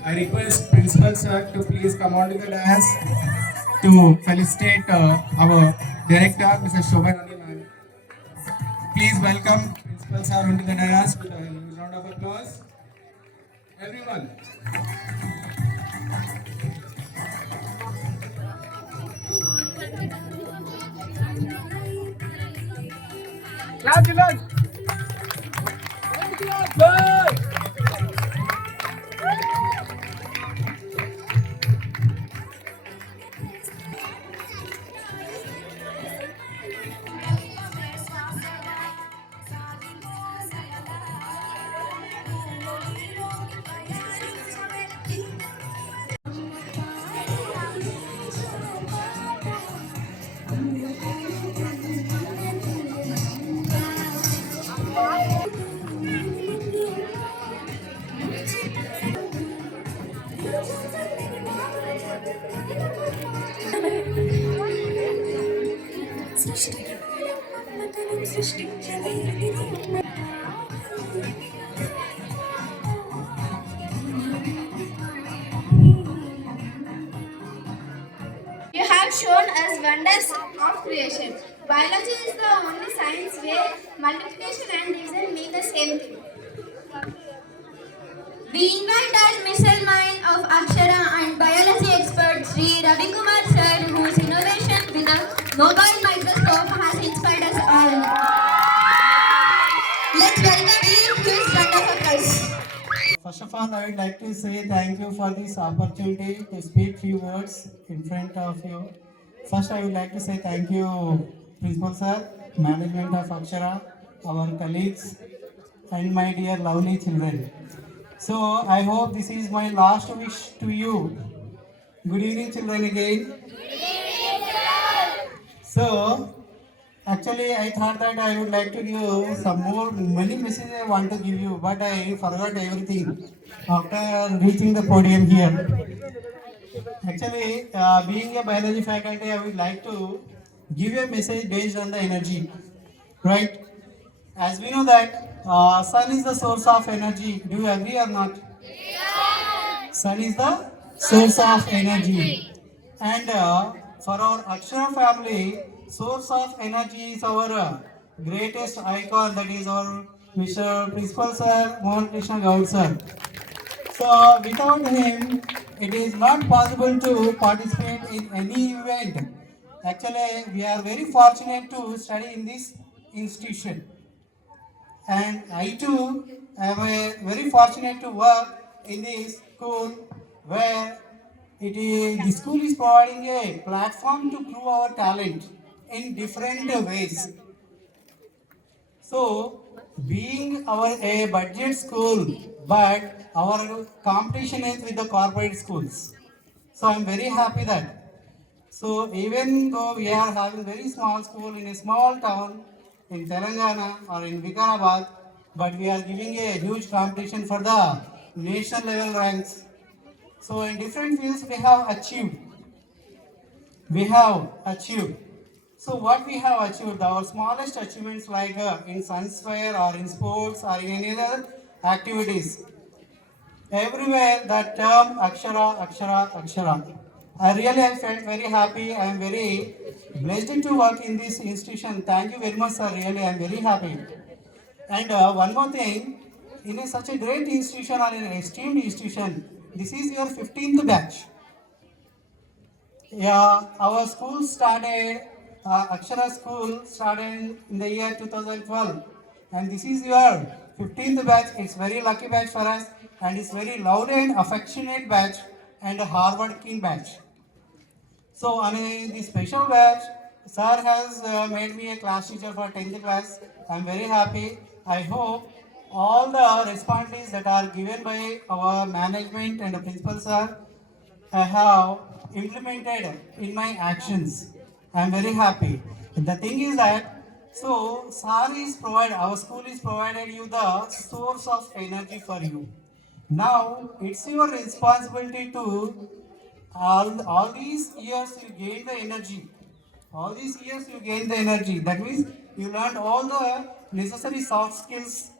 I request Principal Sir to please come on to the dais to felicitate our Director, Mr. Shobhanani ma'am. Please welcome Principal Sir onto the dais with a round of applause. Everyone. Clap, children. Good. You have shown us wonders of creation. Biology is the only science where multiplication and division mean the same thing. We invite our missile mind of Akshara and biology expert Sri Ravi Kumar sir, whose innovation with the mobile microscope has inspired us all. Let's welcome him to his round of applause. First of all, I would like to say thank you for this opportunity to speak few words in front of you. First, I would like to say thank you, Principal Sir, management of Akshara, our colleagues, and my dear lovely children. So, I hope this is my last wish to you. Good evening, children, again. So, actually, I thought that I would like to give some many messages I want to give you, but I forgot everything after reaching the podium here. Actually, being a biology faculty, I would like to give a message based on the energy, right? As we know that sun is the source of energy. Do you agree or not? Yeah. Sun is the source of energy, and for our Akshara family, source of energy is our greatest icon, that is our Mr. Principal Sir, Mohan Krishna Gaud sir. So without him, it is not possible to participate in any event. Actually, we are very fortunate to study in this institution. And I too am very fortunate to work in this school where the school is providing a platform to prove our talent. in different ways. So, being a budget school, but our competition is with the corporate schools. So I'm very happy that. So even though we are having very small school in a small town in Telangana or in Vikarabad, but we are giving a huge competition for the national level ranks. So in different fields we have achieved. We have achieved. So what we have achieved, our smallest achievements like in science fair or in sports or in any other activities. Everywhere that term Akshara, Akshara, Akshara. I felt very happy. I am very blessed to work in this institution. Thank you very much, sir. Really, I am very happy. And one more thing, in such a great institution or in an esteemed institution, this is your 15th batch. Yeah, our school started, Akshara school started in the year 2012. And this is your 15th batch. It's very lucky batch for us. And it's very loud and affectionate batch and a hardworking batch. So on the special batch, sir has made me a class teacher for 10th class. I'm very happy. I hope all the responsibilities that are given by our management and the principal sir, I have implemented in my actions. I'm very happy. The thing is that, so sir is provided, our school is provided you the source of energy for you. Now it's your responsibility to all these years you gain the energy. All these years you gain the energy. That means you learned all the necessary soft skills,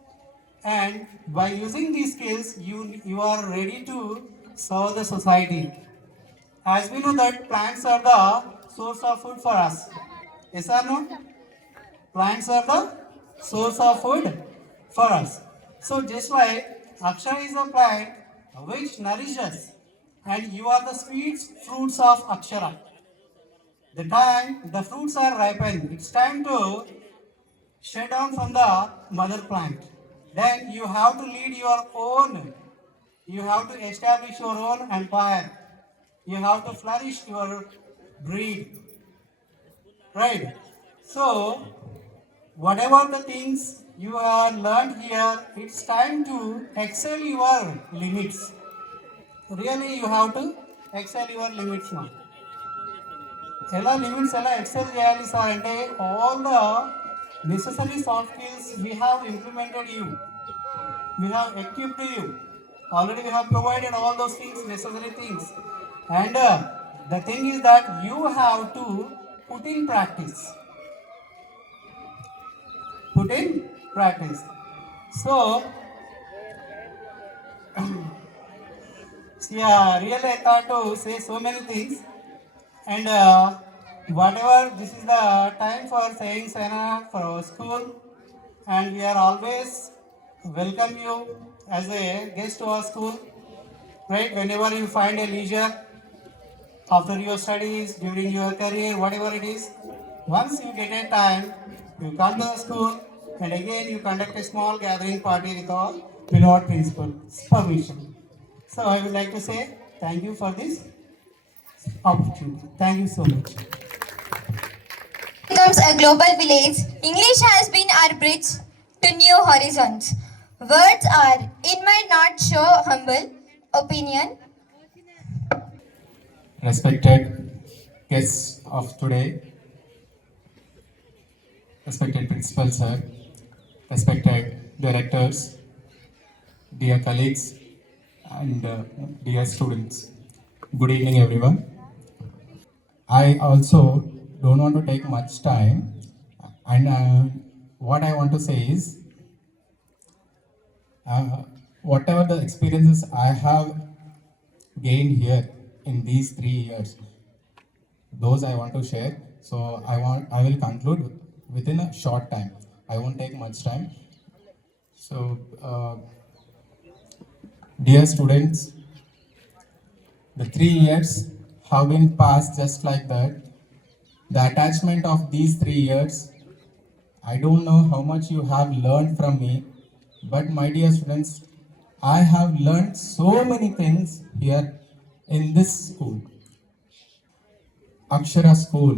and by using these skills you are ready to serve the society. As we know that plants are the source of food for us. Yes or no? Plants are the source of food for us. So just like Akshara is a plant which nourishes, and you are the sweet fruits of Akshara. The time the fruits are ripened, it's time to shut down from the mother plant. Then you have to lead your own, you have to establish your own empire. You have to flourish your breed. Right? So, whatever the things you have learned here, it's time to excel your limits. Really, you have to excel your limits now. ఎలా లిమిట్స్ ఎలా ఎక్సెల్ చేయాలి సార్ అంటే all the necessary soft skills we have implemented you, we have equipped you, already we have provided all those things, necessary things, and the thing is that you have to put in practice. Put in practice. So, yeah, really I thought to say so many things, and whatever, this is the time for saying sayonara for our school, and we are always welcome you as a guest to our school, right? Whenever you find a leisure after your studies, during your career, whatever it is, once you get a time, you come to the school, and again you conduct a small gathering party with our beloved principal's permission. So I would like to say thank you for this opportunity. Thank you so much. Becomes a global village, English has been our bridge to new horizons. Words are, it might not show humble opinion. Respected guests of today, respected principal sir, respected directors, dear colleagues, and dear students. Good evening, everyone. I also don't want to take much time, and what I want to say is, whatever the experiences I have gained here in these 3 years, those I want to share. So I will conclude within a short time. I won't take much time. So, dear students, the 3 years have been passed just like that. The attachment of these 3 years, I don't know how much you have learned from me, but my dear students, I have learned so many things here in this school. Akshara School,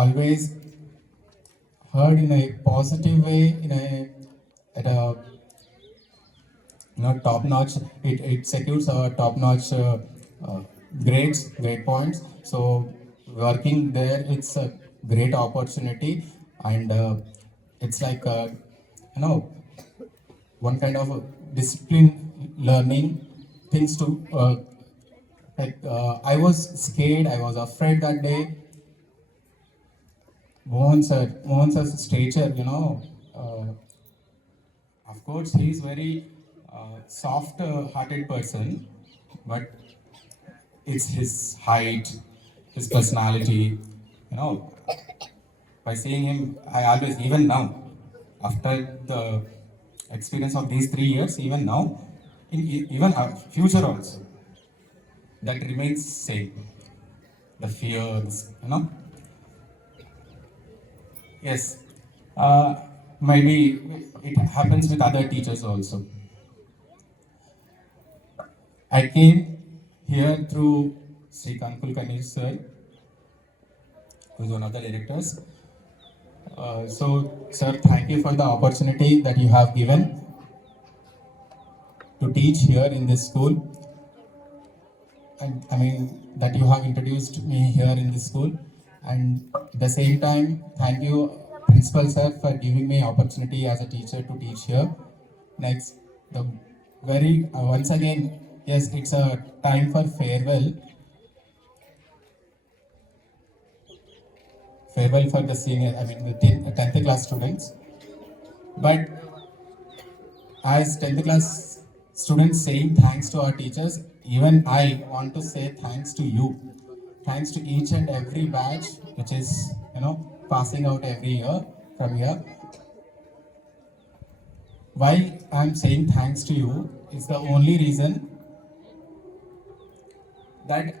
always heard in a positive way, at a top notch. It secures top notch grade points. So working there, it's a great opportunity, and it's like one kind of discipline learning things to I was scared, I was afraid that day. Mohan sir's stature, of course he is very soft hearted person, but it's his height, his personality, by seeing him, I always, even now, after the experience of these 3 years, even now, even future also, that remains same. The fears, Yes, maybe it happens with other teachers also. I came here through Srikanth Kulkarni sir, who is one of the directors. So, sir, thank you for the opportunity that you have given to teach here in this school. And I mean, that you have introduced me here in this school. And at the same time, thank you, Principal sir, for giving me opportunity as a teacher to teach here. Next, once again, yes, it's a time for farewell. Farewell for the the 10th class students. But as 10th class students saying thanks to our teachers, even I want to say thanks to you. Thanks to each and every batch which is, passing out every year from here. Why I'm saying thanks to you is the only reason that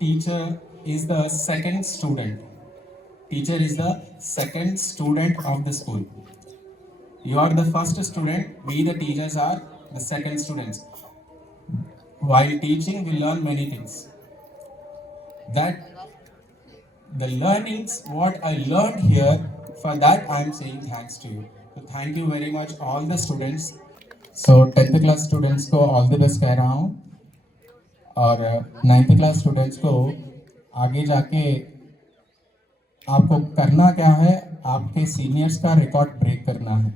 teacher is the second student. Teacher is the second student of the school. You are the first student, we the teachers are the second students. While teaching, we learn many things. That the learnings, what I learned here, for that I am saying thanks to you. So thank you very much all the students. So 10th class students को all the best कह रहा हूँ, और 9th class students को आगे जाके आपको करना क्या है, आपके सीनियर्स का रिकॉर्ड ब्रेक करना है,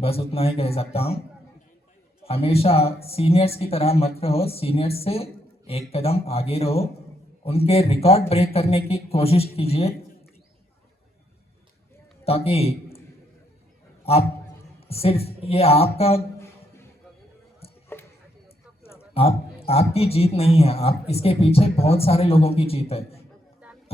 बस उतना ही कह सकता हूँ. हमेशा सीनियर्स की तरह मत रहो, सीनियर्स से एक कदम आगे रहो, उनके रिकॉर्ड ब्रेक करने की कोशिश कीजिए, ताकि आप सिर्फ ये आपकी जीत नहीं है, आप इसके पीछे बहुत सारे लोगों की जीत है.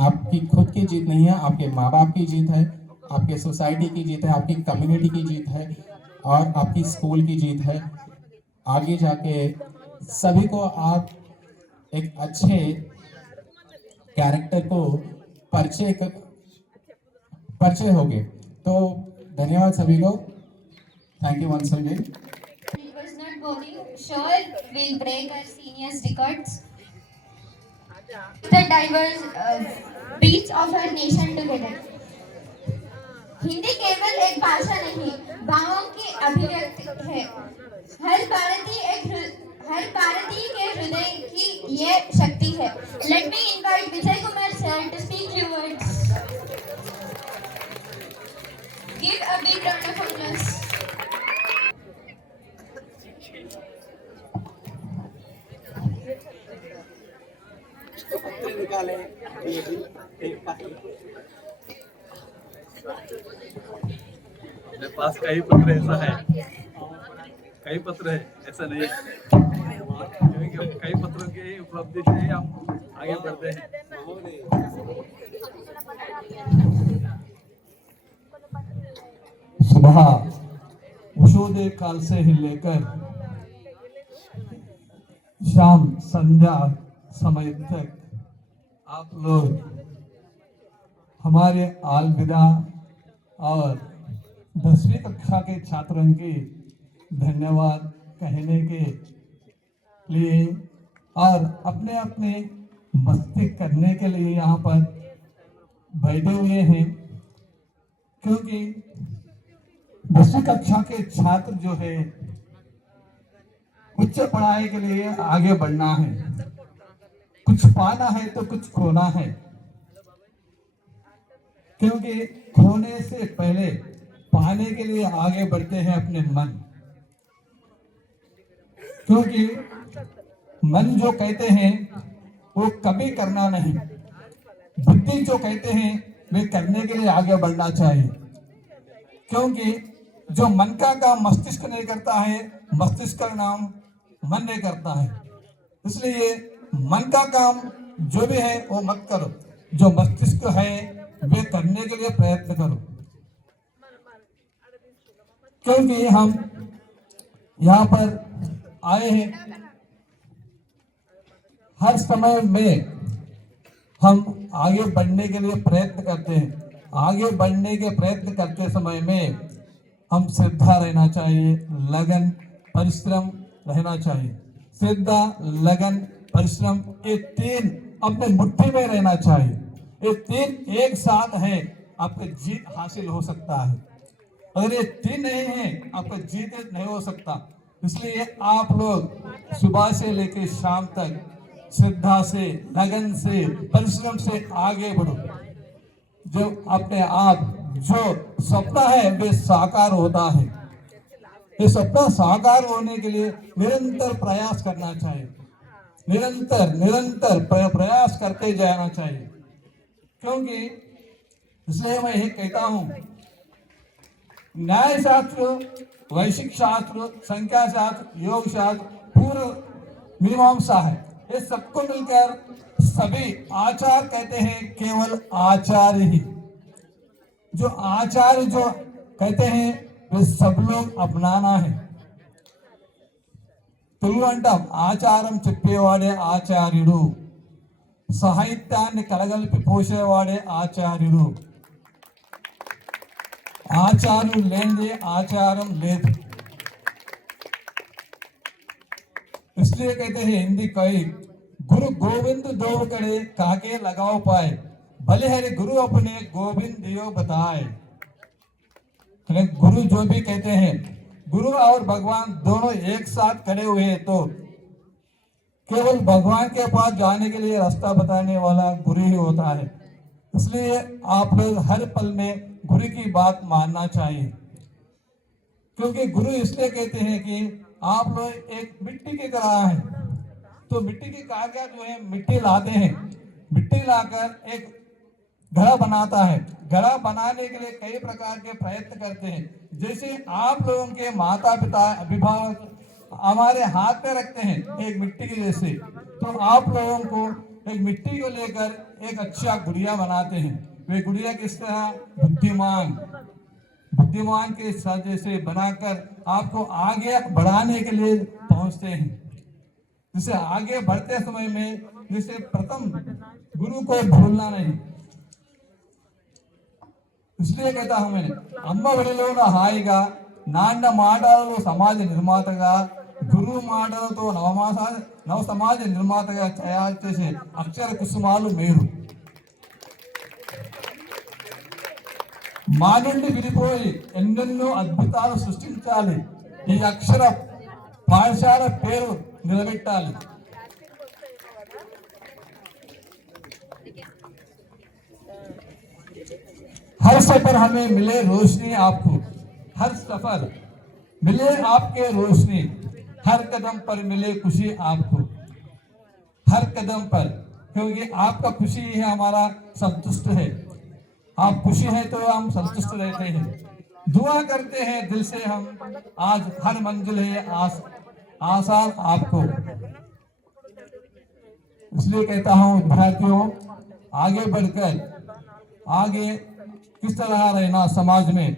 आपकी खुद की जीत नहीं है, आपके माँ बाप की जीत है, आपके सोसाइटी की जीत है, आपकी कम्युनिटी की जीत है, और आपकी स्कूल की जीत है. आगे जाके सभी को आप एक अच्छे कैरेक्टर को परिचय होगे. तो धन्यवाद सभी को. Thank you once again. It was not boring. Sure, we'll break our seniors' records. The diverse beats of our nation together. Hindi केवल एक भाषा नहीं, भावों की अभिव्यक्ति है. हर भारतीय के हृदय की ये शक्ति है. Let me invite Vijay Kumar sir to speak few words. Give a big round of applause. मेरे पास कई पत्र ऐसा है, कई पत्र है, ऐसा नहीं है, क्योंकि कई पत्रों की उपलब्धि से हम आगे बढ़ते हैं. सुबह उषोदय काल से ही लेकर शाम संध्या समय तक आप लोग हमारे अलविदा और 10वीं कक्षा के छात्रों की धन्यवाद कहने के लिए और अपने अपने मस्ती करने के लिए यहाँ पर बैठे हुए हैं, क्योंकि 10वीं कक्षा के छात्र जो है उच्च पढ़ाई के लिए आगे बढ़ना है, कुछ पाना है तो कुछ खोना है, क्योंकि खोने से पहले पाने के लिए आगे बढ़ते हैं अपने मन, क्योंकि मन जो कहते हैं वो कभी करना नहीं, बुद्धि जो कहते हैं वे करने के लिए आगे बढ़ना चाहिए, क्योंकि जो मन का काम मस्तिष्क नहीं करता है, मस्तिष्क का नाम मन नहीं करता है। इसलिए मन का काम जो भी है वो मत करो, जो मस्तिष्क है वे करने के लिए प्रयत्न करो, क्योंकि हम यहाँ पर आए हैं। हर समय में हम आगे बढ़ने के लिए प्रयत्न करते हैं, आगे बढ़ने के प्रयत्न करते समय में हम श्रद्धा रहना चाहिए, लगन परिश्रम रहना चाहिए। श्रद्धा, लगन, परिश्रम, ये तीन अपने मुट्ठी में रहना चाहिए। ये तीन एक साथ है आपको जीत हासिल हो सकता है, अगर ये तीन नहीं है आपका जीत नहीं हो सकता। इसलिए आप लोग सुबह से लेकर शाम तक श्रद्धा से, लगन से, परिश्रम से आगे बढ़ो। जो अपने आप जो सपना है वे साकार होता है। ये सपना साकार होने के लिए निरंतर प्रयास करना चाहिए, निरंतर प्रयास करते जाना चाहिए, क्योंकि इसलिए मैं ये कहता हूं, न्याय शास्त्र, वैशिक शास्त्र, संख्या शास्त्र, योग शास्त्र, पूर्व मीमांसा है, ये सबको मिलकर सभी आचार कहते हैं, केवल आचार्य ही। जो आचार्य जो कहते हैं वे सब लोग अपनाना है। తెలుగు అంటాం, ఆచారం చెప్పేవాడే ఆచార్యుడు, సాహిత్యాన్ని కలగలిపి పోసేవాడే ఆచార్యుడు, ఆచార్యుడు లేనిదే ఆచారం లేదు। इसलिए कहते हैं हिंदी कही, गुरु गोविंद दो करे काके लगाओ पाए, भले हरे गुरु अपने गोविंद दियो बताए। गुरु जो भी कहते हैं, गुरु और भगवान दोनों एक साथ खड़े हुए हैं तो केवल भगवान के पास जाने के लिए रास्ता बताने वाला गुरु ही होता है। इसलिए आप लोग हर पल में गुरु की बात मानना चाहिए, क्योंकि गुरु इसलिए कहते हैं कि आप लोग एक मिट्टी की तरह हैं, तो मिट्टी के कागज जो है मिट्टी लाते हैं, मिट्टी लाकर एक घड़ा बनाता है, घड़ा बनाने के लिए कई प्रकार के प्रयत्न करते हैं। जैसे आप लोगों के माता पिता अभिभावक हमारे हाथ में रखते हैं एक मिट्टी के जैसे, तो आप लोगों को एक मिट्टी को लेकर एक अच्छा गुड़िया बनाते हैं। वे गुड़िया किस तरह बुद्धिमान के साथ जैसे बनाकर आपको आगे बढ़ाने के लिए पहुंचते हैं। जैसे आगे बढ़ते समय में जैसे प्रथम गुरु को भूलना नहीं। इसलिए कहता हूं मैंने, అమ్మ ఒడిలోన హాయిగా, నాన్న మాటలలో సమాజ నిర్మాతగా, గురువు మాటలతో నవ సమాజ నిర్మాతగా తయారు చేసే అక్షర కుసుమాలు మీరు। మా నుండి విడిపోయి ఎన్నెన్నో అద్భుతాలు సృష్టించాలి, ఈ అక్షర పాఠశాల పేరు నిలబెట్టాలి। हर सफर हमें मिले रोशनी आपको, हर सफर मिले आपके रोशनी, हर कदम पर मिले खुशी आपको, हर कदम पर, क्योंकि आपका खुशी ही हमारा संतुष्ट है। आप खुशी है तो हम संतुष्ट रहते हैं। दुआ करते हैं दिल से हम, आज हर मंजिल है आसान आपको। इसलिए कहता हूं विद्यार्थियों, आगे बढ़कर आगे किस तरह रहना, समाज में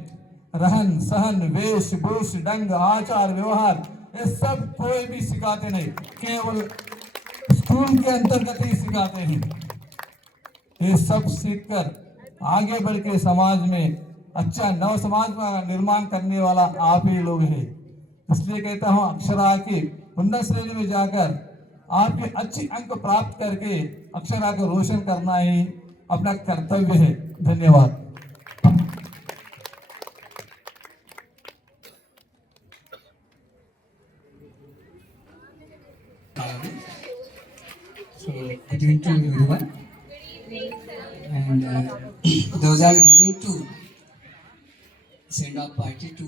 रहन सहन, वेश भूष, ढंग, आचार व्यवहार, ये सब कोई भी सिखाते नहीं, केवल स्कूल के अंतर्गत ही सिखाते हैं। ये सब सीखकर आगे बढ़ के समाज में अच्छा नव समाज का निर्माण करने वाला आप ही लोग हैं। इसलिए कहता हूँ, अक्षरा की उन्नत श्रेणी में जाकर आपके अच्छी अंक प्राप्त करके अक्षरा को रोशन करना ही अपना कर्तव्य है। धन्यवाद। So good evening to everyone, and those are giving to send off party to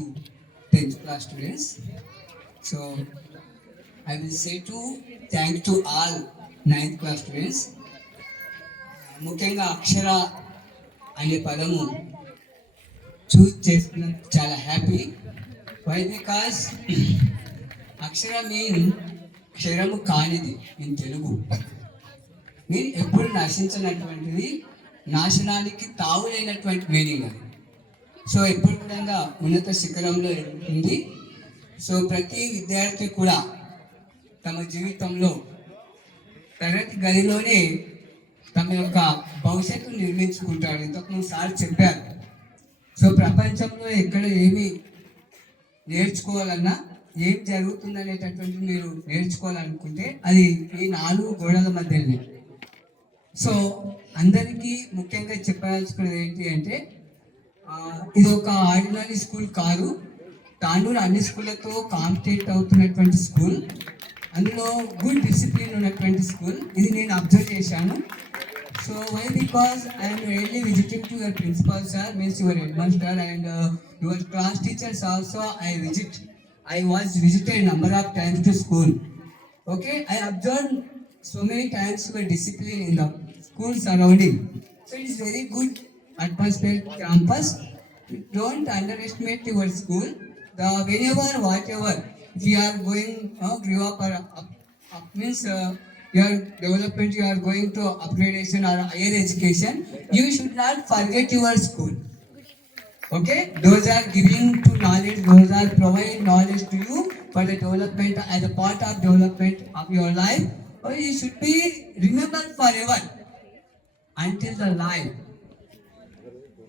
10th class students. So I will say to thank to all 9th class students. ముఖ్యంగా అక్షర అనే పదము చూస్ చేసుకున్నందుకు చాలా హ్యాపీ. వై బికాస్ అక్షర mean క్షరము కానిది in Telugu. మీన్ ఎప్పుడు నశించినటువంటిది, నాశనానికి తావులేనటువంటి మీనింగ్ అది. సో ఎప్పుడు కూడా ఉన్నత శిఖరంలో ఉంది. సో ప్రతి విద్యార్థి కూడా తమ జీవితంలో తరగతి గదిలోనే తమ యొక్క భవిష్యత్తు నిర్మించుకుంటారు. ఇంతకుముందు సార్ చెప్పారు. సో ప్రపంచంలో ఎక్కడ ఏమి నేర్చుకోవాలన్నా, ఏం జరుగుతుందనేటటువంటి మీరు నేర్చుకోవాలనుకుంటే అది ఈ 4 గోడల మధ్యనే. సో అందరికీ ముఖ్యంగా చెప్పాల్సుకున్నది ఏంటి అంటే, ఇది ఒక ఆర్డినరీ స్కూల్ కాదు. తాండూరు అన్ని స్కూళ్ళతో కాంపిటేట్ అవుతున్నటువంటి స్కూల్, అందులో గుడ్ డిసిప్లిన్ ఉన్నటువంటి స్కూల్. ఇది నేను అబ్జర్వ్ చేశాను. So why because I'm really visiting to your principal sir, means your head master and your class teachers also. I was visited number of times to school. Okay, I observed so many times your discipline in the school surrounding. So it is very good atmosphere campus. Don't underestimate your school. Whenever, whatever, if you are going grow up or up means your development, you are going to upgradation or higher education, you should not forget your school. Okay, those are giving to knowledge, those are providing knowledge to you for the development, as a part of development of your life. Or you should be remembered forever until the life.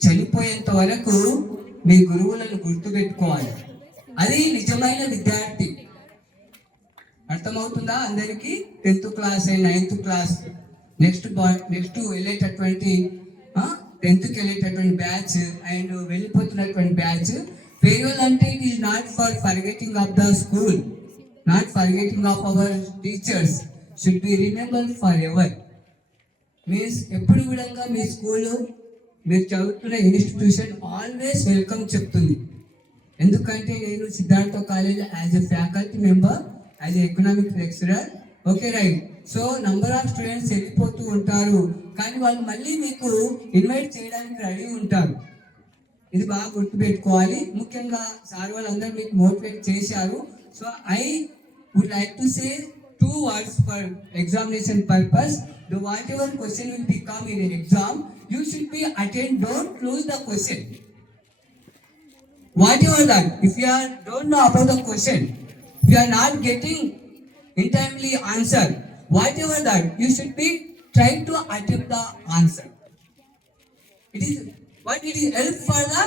చనిపోయేంత వరకు మీ గురువులను గుర్తుపెట్టుకోవాలి. అది నిజమైన విద్యార్థి. అర్థమవుతుందా అందరికీ? 10th class 9th class next వెళ్ళేటటువంటి 10th వెళ్ళేటటువంటి బ్యాచ్ అండ్ వెళ్ళిపోతున్నటువంటి బ్యాచ్. ఫేర్వెల్ అంటే it is not for forgetting of the school, not forgetting of our teachers, should be remembered for ever. Means ఎప్పుడు కూడా మీ స్కూలు, మీరు చదువుతున్న ఇన్స్టిట్యూషన్ ఆల్వేస్ వెల్కమ్ చెప్తుంది. ఎందుకంటే నేను Siddhartha college as a faculty member, as a economic lecturer. Okay right. So number of students వెళ్ళిపోతూ ఉంటారు, కానీ వాళ్ళు మళ్ళీ మీకు ఇన్వైట్ చేయడానికి రెడీ ఉంటారు. ఇది బాగా గుర్తుపెట్టుకోవాలి. ముఖ్యంగా సార్ వాళ్ళందరూ మీకు మోటివేట్ చేశారు. So I would like to say 2 words for examination purpose. The whatever question will be come in an exam, you should be attend. Don't lose the question. Whatever that, if you don't know about the question, if you are not getting in timely answer, whatever that, you should be trying to attempt the answer. It is help for the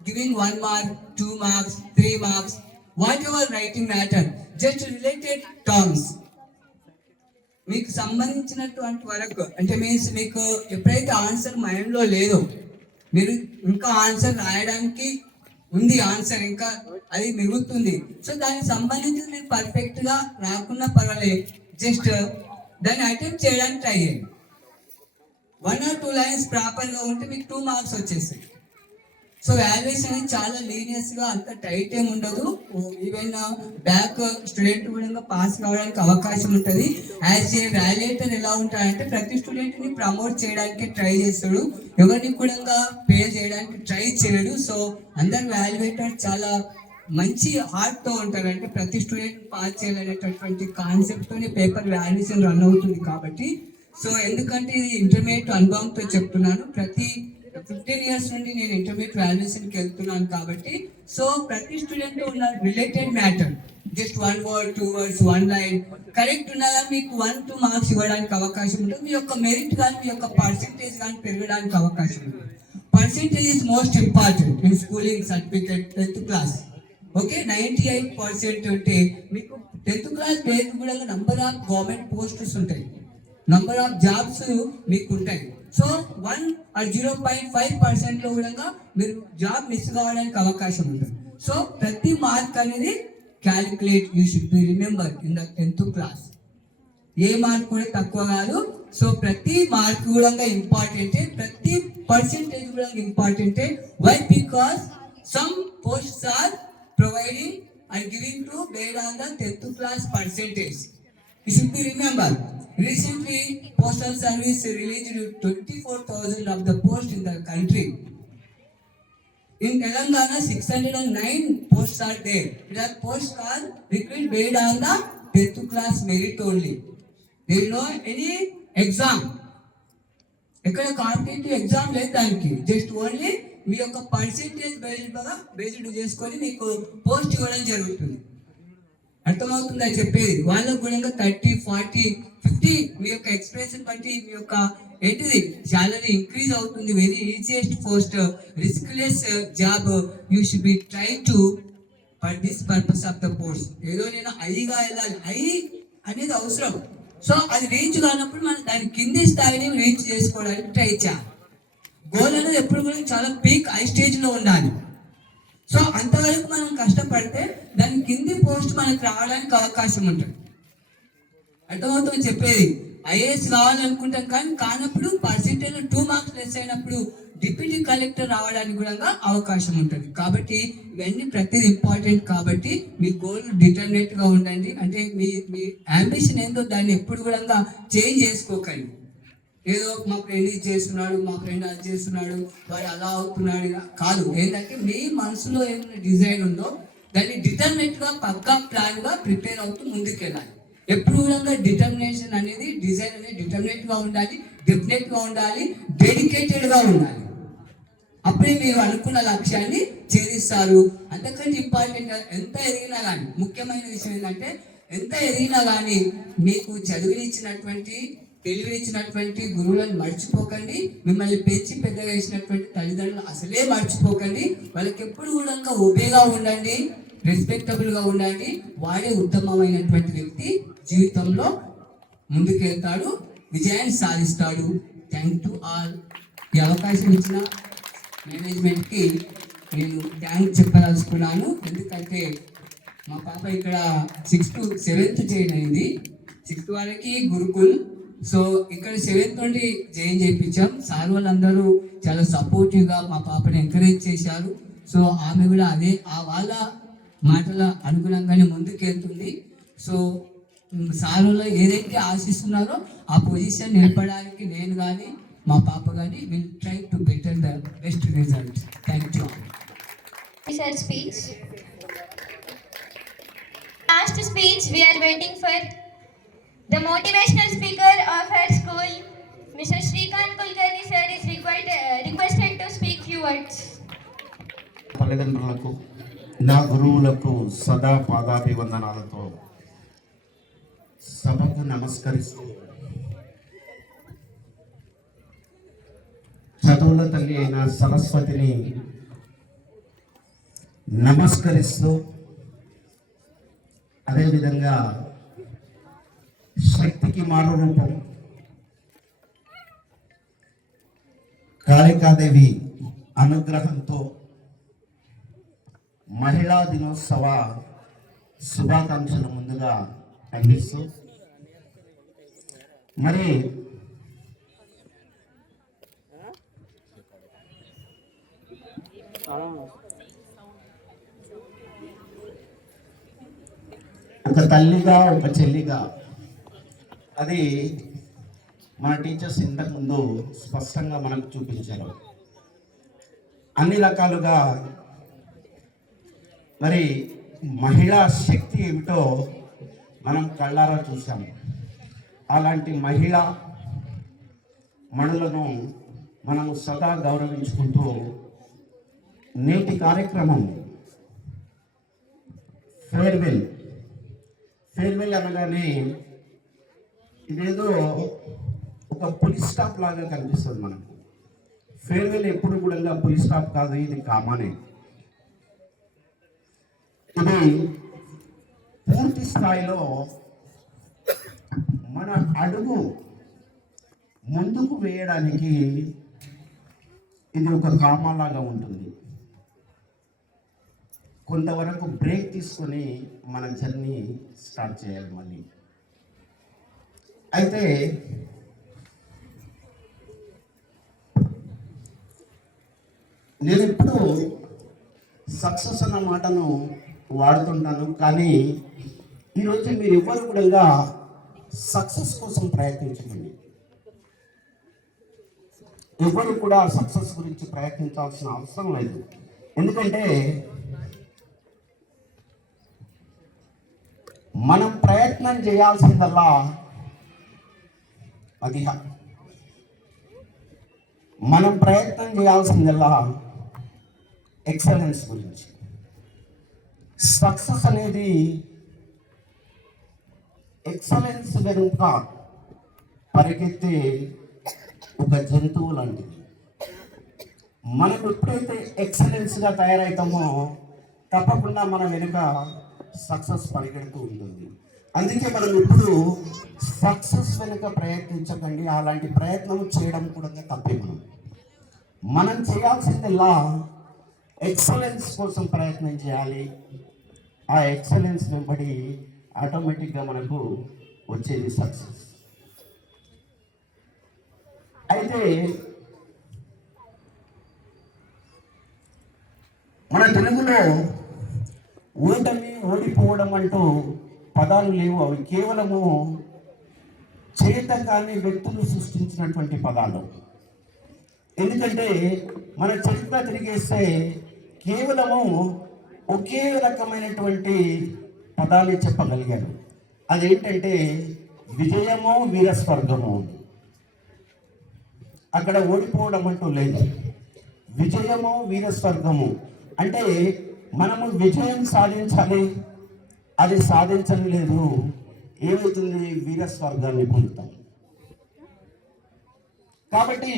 giving 1 mark, 2 marks, 3 marks, whatever writing matter, just related terms. మీకు సంబంధించినటువంటి వరకు అంటే మీన్స్ మీకు ఎప్పుడైతే ఆన్సర్ మైండ్లో లేదో, మీరు ఇంకా ఆన్సర్ రాయడానికి ఉంది, ఆన్సర్ ఇంకా అది మిగులుతుంది. సో దానికి సంబంధించి మీరు పర్ఫెక్ట్గా రాకున్నా పర్వాలేదు, జస్ట్ దాన్ని అటెంప్ట్ చేయడానికి ట్రై చేయండి. 1 or 2 lines ప్రాపర్గా ఉంటే మీకు 2 marks వచ్చేస్తాయి. సో వాల్యుయేషన్ అనేది చాలా లీనియస్గా, అంత టైట్ ఏమి ఉండదు. ఈవెన్ బ్యాక్ స్టూడెంట్ కూడా పాస్ కావడానికి అవకాశం ఉంటుంది. యాజ్ ఏ వాల్యుయేటర్ ఎలా ఉంటాడంటే ప్రతి స్టూడెంట్ని ప్రమోట్ చేయడానికి ట్రై చేస్తాడు, ఎవరిని కూడా పే చేయడానికి ట్రై చేయడు. సో అందరు వాల్యుయేటర్ చాలా మంచి హార్ట్తో ఉంటారు, అంటే ప్రతి స్టూడెంట్ పాస్ చేయాలనేటటువంటి కాన్సెప్ట్తోనే పేపర్ వాల్యుయేషన్ రన్ అవుతుంది. కాబట్టి సో ఎందుకంటే ఇది ఇంటర్మీడియట్ అనుభవంతో చెప్తున్నాను, ప్రతి 15 years నుండి నేను ఇంటర్మీడియట్ వాల్యుయేషన్కి వెళ్తున్నాను. కాబట్టి సో ప్రతి స్టూడెంట్ ఉన్న రిలేటెడ్ మ్యాటర్, జస్ట్ 1 word, 2 words, 1 line కరెక్ట్ ఉన్నదా మీకు 1-2 marks ఇవ్వడానికి అవకాశం ఉంటుంది. మీ యొక్క మెరిట్ కానీ మీ యొక్క పర్సెంటేజ్ కానీ పెరగడానికి అవకాశం ఉంటుంది. Percentage is most important in schooling certificate. 10th class okay 98% ఉంటే మీకు 10th class బేస్ కూడా నంబర్ ఆఫ్ గవర్నమెంట్ పోస్టర్స్ ఉంటాయి, నంబర్ ఆఫ్ జాబ్స్ మీకు ఉంటాయి. సో 1 or 0.5% లో కూడా మీరు జాబ్ మిస్ కావడానికి అవకాశం ఉంటుంది. సో ప్రతి మార్క్ అనేది calculate you should be remember in the 10th class. ఏ మార్క్ కూడా తక్కువ కాదు. సో ప్రతి మార్క్ కూడా ఇంపార్టెంటే, ప్రతి పర్సెంటేజ్ కూడా ఇంపార్టెంటే. Why? Because some posts are providing and giving to based on the 10th class percentage. You should be remember. Recently, Postal Service released 24,000 of the posts in the country. In Telangana, 609 posts are there. That posts are recruited based on the 10th class merit only. There is no any exam. ఎక్కడ competitive exam లేదు దానికి. Just only మీ యొక్క percentage based చేసుకొని మీకు పోస్ట్ ఇవ్వడం జరుగుతుంది. అర్థమవుతుందా చెప్పేది? వాళ్ళకు కూడా 30, 40, 50 మీ యొక్క ఎక్స్పీరియన్స్ బట్టి మీ యొక్క ఏంటిది సాలరీ ఇంక్రీజ్ అవుతుంది. Very easiest post, riskless job. You should be try to for this purpose of the post. ఏదో నేను హైగా వెళ్ళాలి, హై అనేది అవసరం. సో అది రీచ్ కానప్పుడు మనం దాని కింది స్థాయిని రీచ్ చేసుకోవడానికి ట్రై చేయాలి. గోల్ అనేది ఎప్పుడు కూడా చాలా పీక్ హై స్టేజ్లో ఉండాలి. సో అంతవరకు మనం కష్టపడితే దాని కింది పోస్ట్ మనకు రావడానికి అవకాశం ఉంటుంది. అర్థమవుతుంది చెప్పేది? ఐఏఎస్ కావాలనుకుంటాం కానీ కానప్పుడు పర్సెంటేజ్ 2 మార్క్స్ లెస్ అయినప్పుడు డిప్యూటీ కలెక్టర్ రావడానికి కూడా అవకాశం ఉంటుంది. కాబట్టి ఇవన్నీ ప్రతిదీ ఇంపార్టెంట్. కాబట్టి మీ గోల్ డిటర్మినేట్గా ఉండండి. అంటే మీ అంబిషన్ ఏందో దాన్ని ఎప్పుడు కూడా చేంజ్ చేసుకోకండి. ఏదో మా ఫ్రెండ్ ఇది చేస్తున్నాడు, మా ఫ్రెండ్ అది చేస్తున్నాడు, వాడు అలా అవుతున్నాడు కాదు. ఏంటంటే మీ మనసులో ఏమైనా డిజైన్ ఉందో దాన్ని డిటర్మినేట్గా పక్కా ప్లాన్గా ప్రిపేర్ అవుతూ ముందుకెళ్ళాలి. ఎప్పుడు కూడా డిటర్మినేషన్ అనేది డిజైన్ అనేది డిటర్మినేట్గా ఉండాలి, డెఫినెట్గా ఉండాలి, డెడికేటెడ్గా ఉండాలి. అప్పుడే మీరు అనుకున్న లక్ష్యాన్ని ఛేదిస్తారు. అంతకంటే ఇంపార్టెంట్ ఎంత ఎదిగినా కానీ ముఖ్యమైన విషయం ఏంటంటే ఎంత ఎదిగినా కానీ మీకు చదివినిచ్చినటువంటి తెలివినిచ్చినటువంటి గురువులను మర్చిపోకండి. మిమ్మల్ని పెంచి పెద్దగా వేసినటువంటి తల్లిదండ్రులు అసలే మర్చిపోకండి. వాళ్ళకి ఎప్పుడు కూడా ఒబేగా ఉండండి, రెస్పెక్టబుల్గా ఉండండి. వాడే ఉత్తమమైనటువంటి వ్యక్తి జీవితంలో ముందుకెళ్తాడు, విజయాన్ని సాధిస్తాడు. Thank to all. ఈ అవకాశం ఇచ్చిన మేనేజ్మెంట్కి నేను థ్యాంక్ చెప్పదలుచుకున్నాను. ఎందుకంటే మా పాప ఇక్కడ 6th to 7th జాయిన్ అయింది. 6th వరకు గురుకుల్. సో ఇక్కడ 7th నుండి జాయిన్ చేయించాం. సార్ వాళ్ళందరూ చాలా సపోర్టివ్గా మా పాపని ఎంకరేజ్ చేశారు. సో ఆమె కూడా అదే వాళ్ళ మాటల అనుగుణంగానే ముందుకెళ్తుంది. సో సార్ వాళ్ళు ఏదైతే ఆశిస్తున్నారో ఆ పొజిషన్ నిలపడానికి నేను కానీ మా పాప కానీ will try to better the best result. Thank you. Sir speech. Last speech we are waiting for the motivational speaker of our school, Mr. Shrikant Kulkarni sir is requested to speak few words. తల్లిదండ్రులకు, నా గురువులకు సదా పాదాభివందనాలతో సభకు నమస్కరిస్తూ చదువుల తల్లి అయిన సరస్వతిని నమస్కరిస్తూ అదేవిధంగా శక్తికి మారు రూపం కాళికాదేవి అనుగ్రహంతో మహిళా దినోత్సవ శుభాకాంక్షలు ముందుగా అందిస్తూ మరి ఒక తల్లిగా ఒక చెల్లిగా అది మన టీచర్స్ ఇంతకుముందు స్పష్టంగా మనకు చూపించారు. అన్ని రకాలుగా మరి మహిళా శక్తి ఏమిటో మనం కళ్ళారా చూసాము. అలాంటి మహిళా మణులను మనము సదా గౌరవించుకుంటూ నేటి కార్యక్రమం ఫేర్వెల్ అనగానే ఇదేదో ఒక పులి స్టాప్ లాగా కనిపిస్తుంది మనకు. ఫేర్వెల్ ఎప్పుడు కూడా పులి స్టాప్ కాదు, ఇది కామనే. ఇది పూర్తి స్థాయిలో మన అడుగు ముందుకు వేయడానికి ఇది ఒక కామాలాగా ఉంటుంది. కొంతవరకు బ్రేక్ తీసుకొని మన జర్నీ స్టార్ట్ చేయాలి మళ్ళీ. అయితే నేను ఎప్పుడు సక్సెస్ అన్న మాటను వాడుతుంటాను, కానీ ఈరోజు మీరు ఎవరు కూడా సక్సెస్ కోసం ప్రయత్నించండి. ఎవరు కూడా సక్సెస్ గురించి ప్రయత్నించాల్సిన అవసరం లేదు. ఎందుకంటే మనం ప్రయత్నం చేయాల్సిందల్లా మనం ప్రయత్నం చేయాల్సిందల్లా ఎక్సలెన్స్ గురించి. సక్సెస్ అనేది ఎక్సలెన్స్ వెనుక పరిగెత్తే ఒక జంతువు లాంటిది. మనం ఎప్పుడైతే ఎక్సలెన్స్గా తయారవుతామో తప్పకుండా మన వెనుక సక్సెస్ పరిగెడుతూ ఉంటుంది. అందుకే మనం ఇప్పుడు సక్సెస్ వెనుక ప్రయత్నించకండి. అలాంటి ప్రయత్నం చేయడం కూడా తప్పే. మనం చేయాల్సిందల్లా ఎక్సలెన్స్ కోసం ప్రయత్నం చేయాలి. ఆ ఎక్సలెన్స్ వెంబడి ఆటోమేటిక్గా మనకు వచ్చేది సక్సెస్. అయితే మన తెలుగులో ఓటమి, ఓడిపోవడం అంటూ పదాలు లేవు. అవి కేవలము చేతకాని వ్యక్తులు సృష్టించినటువంటి పదాలు. ఎందుకంటే మన చరిత్ర తిరిగేస్తే కేవలము ఒకే రకమైనటువంటి పదాన్ని చెప్పగలిగారు. అదేంటంటే విజయము, వీరస్వర్గము. అక్కడ ఓడిపోవడం అంటూ లేదు. విజయము, వీరస్వర్గము అంటే మనము విజయం సాధించాలి, అది సాధించడం లేదు, ఏమవుతుంది, వీరస్వర్గాన్ని పొందుతాం. కాబట్టి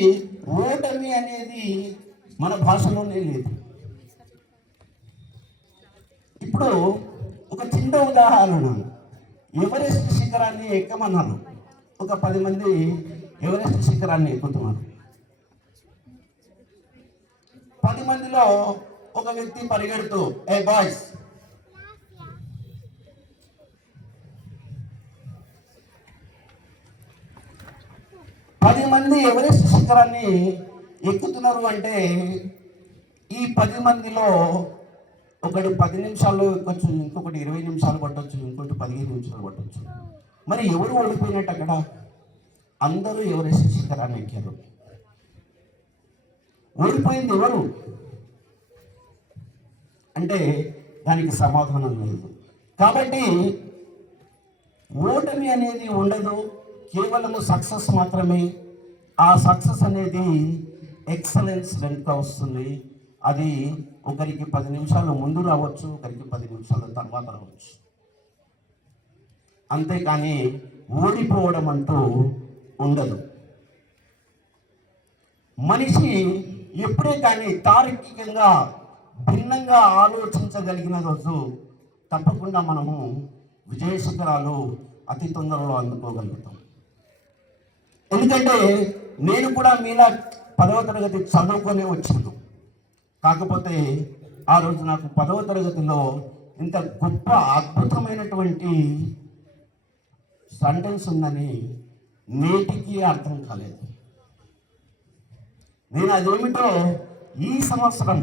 ఓటమి అనేది మన భాషలోనే లేదు. ఇప్పుడు ఒక చిన్న ఉదాహరణ, ఎవరెస్ట్ శిఖరాన్ని ఎక్కమన్నారు. ఒక 10 మంది ఎవరెస్ట్ శిఖరాన్ని ఎక్కుతున్నారు. 10 మందిలో ఒక వ్యక్తి పరిగెడుతూ, ఏ బాయ్స్, పది మంది ఎవరెస్ట్ శిఖరాన్ని ఎక్కుతున్నారు అంటే ఈ 10 మందిలో ఒకటి 10 నిమిషాల్లో ఎక్కొచ్చు, ఇంకొకటి 20 నిమిషాలు పట్టవచ్చు, ఇంకొకటి 15 నిమిషాలు పట్టవచ్చు. మరి ఎవరు ఓడిపోయినట్టు అక్కడ? అందరూ ఎవరెస్ట్ శిఖరాన్ని ఎక్కారు. ఓడిపోయింది ఎవరు అంటే దానికి సమాధానం లేదు. కాబట్టి ఓటమి అనేది ఉండదు, కేవలము సక్సెస్ మాత్రమే. ఆ సక్సెస్ అనేది ఎక్సలెన్స్ వెనుక వస్తుంది. అది ఒకరికి 10 నిమిషాలు ముందు రావచ్చు, ఒకరికి 10 నిమిషాల తర్వాత రావచ్చు. అంతేకాని ఓడిపోవడం అంటూ ఉండదు. మనిషి ఎప్పుడే కానీ తార్కికంగా భిన్నంగా ఆలోచించగలిగిన రోజు తప్పకుండా మనము విజయ శిఖరాలు అతి తొందరలో అందుకోగలుగుతాం. ఎందుకంటే నేను కూడా మీలా 10వ తరగతి చదువుకొని వచ్చాను. కాకపోతే ఆ రోజు నాకు 10వ తరగతిలో ఇంత గొప్ప అద్భుతమైనటువంటి సెంటెన్స్ ఉందని నేటికి అర్థం కాలేదు. నేను అదేమిటో ఈ సంవత్సరం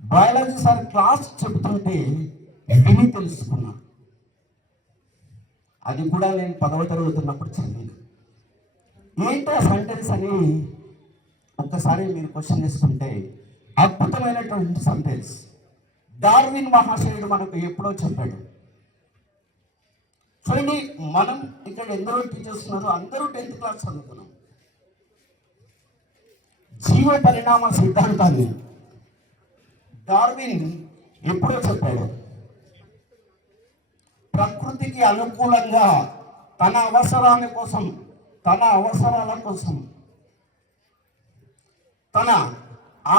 బయాలజీ సార్ క్లాస్ చెబుతుంటే విని తెలుసుకున్నా. అది కూడా నేను 10వ తరగతి ఉన్నప్పుడు చదివాను. ఏంటో సెంటెన్స్ అని ఒక్కసారి మీరు క్వశ్చన్ చేసుకుంటే అద్భుతమైనటువంటి సెంటెన్స్. డార్విన్ మహాశయుడు మనకు ఎప్పుడో చెప్పాడు. చూడండి, మనం ఇక్కడ ఎందరో టీచర్స్ ఉన్నారు, అందరూ 10th క్లాస్ చదువుతున్నాం. జీవ పరిణామ సిద్ధాంతాన్ని డార్విన్ ఎప్పుడో చెప్పాడు. ప్రకృతికి అనుకూలంగా తన అవసరాల కోసం తన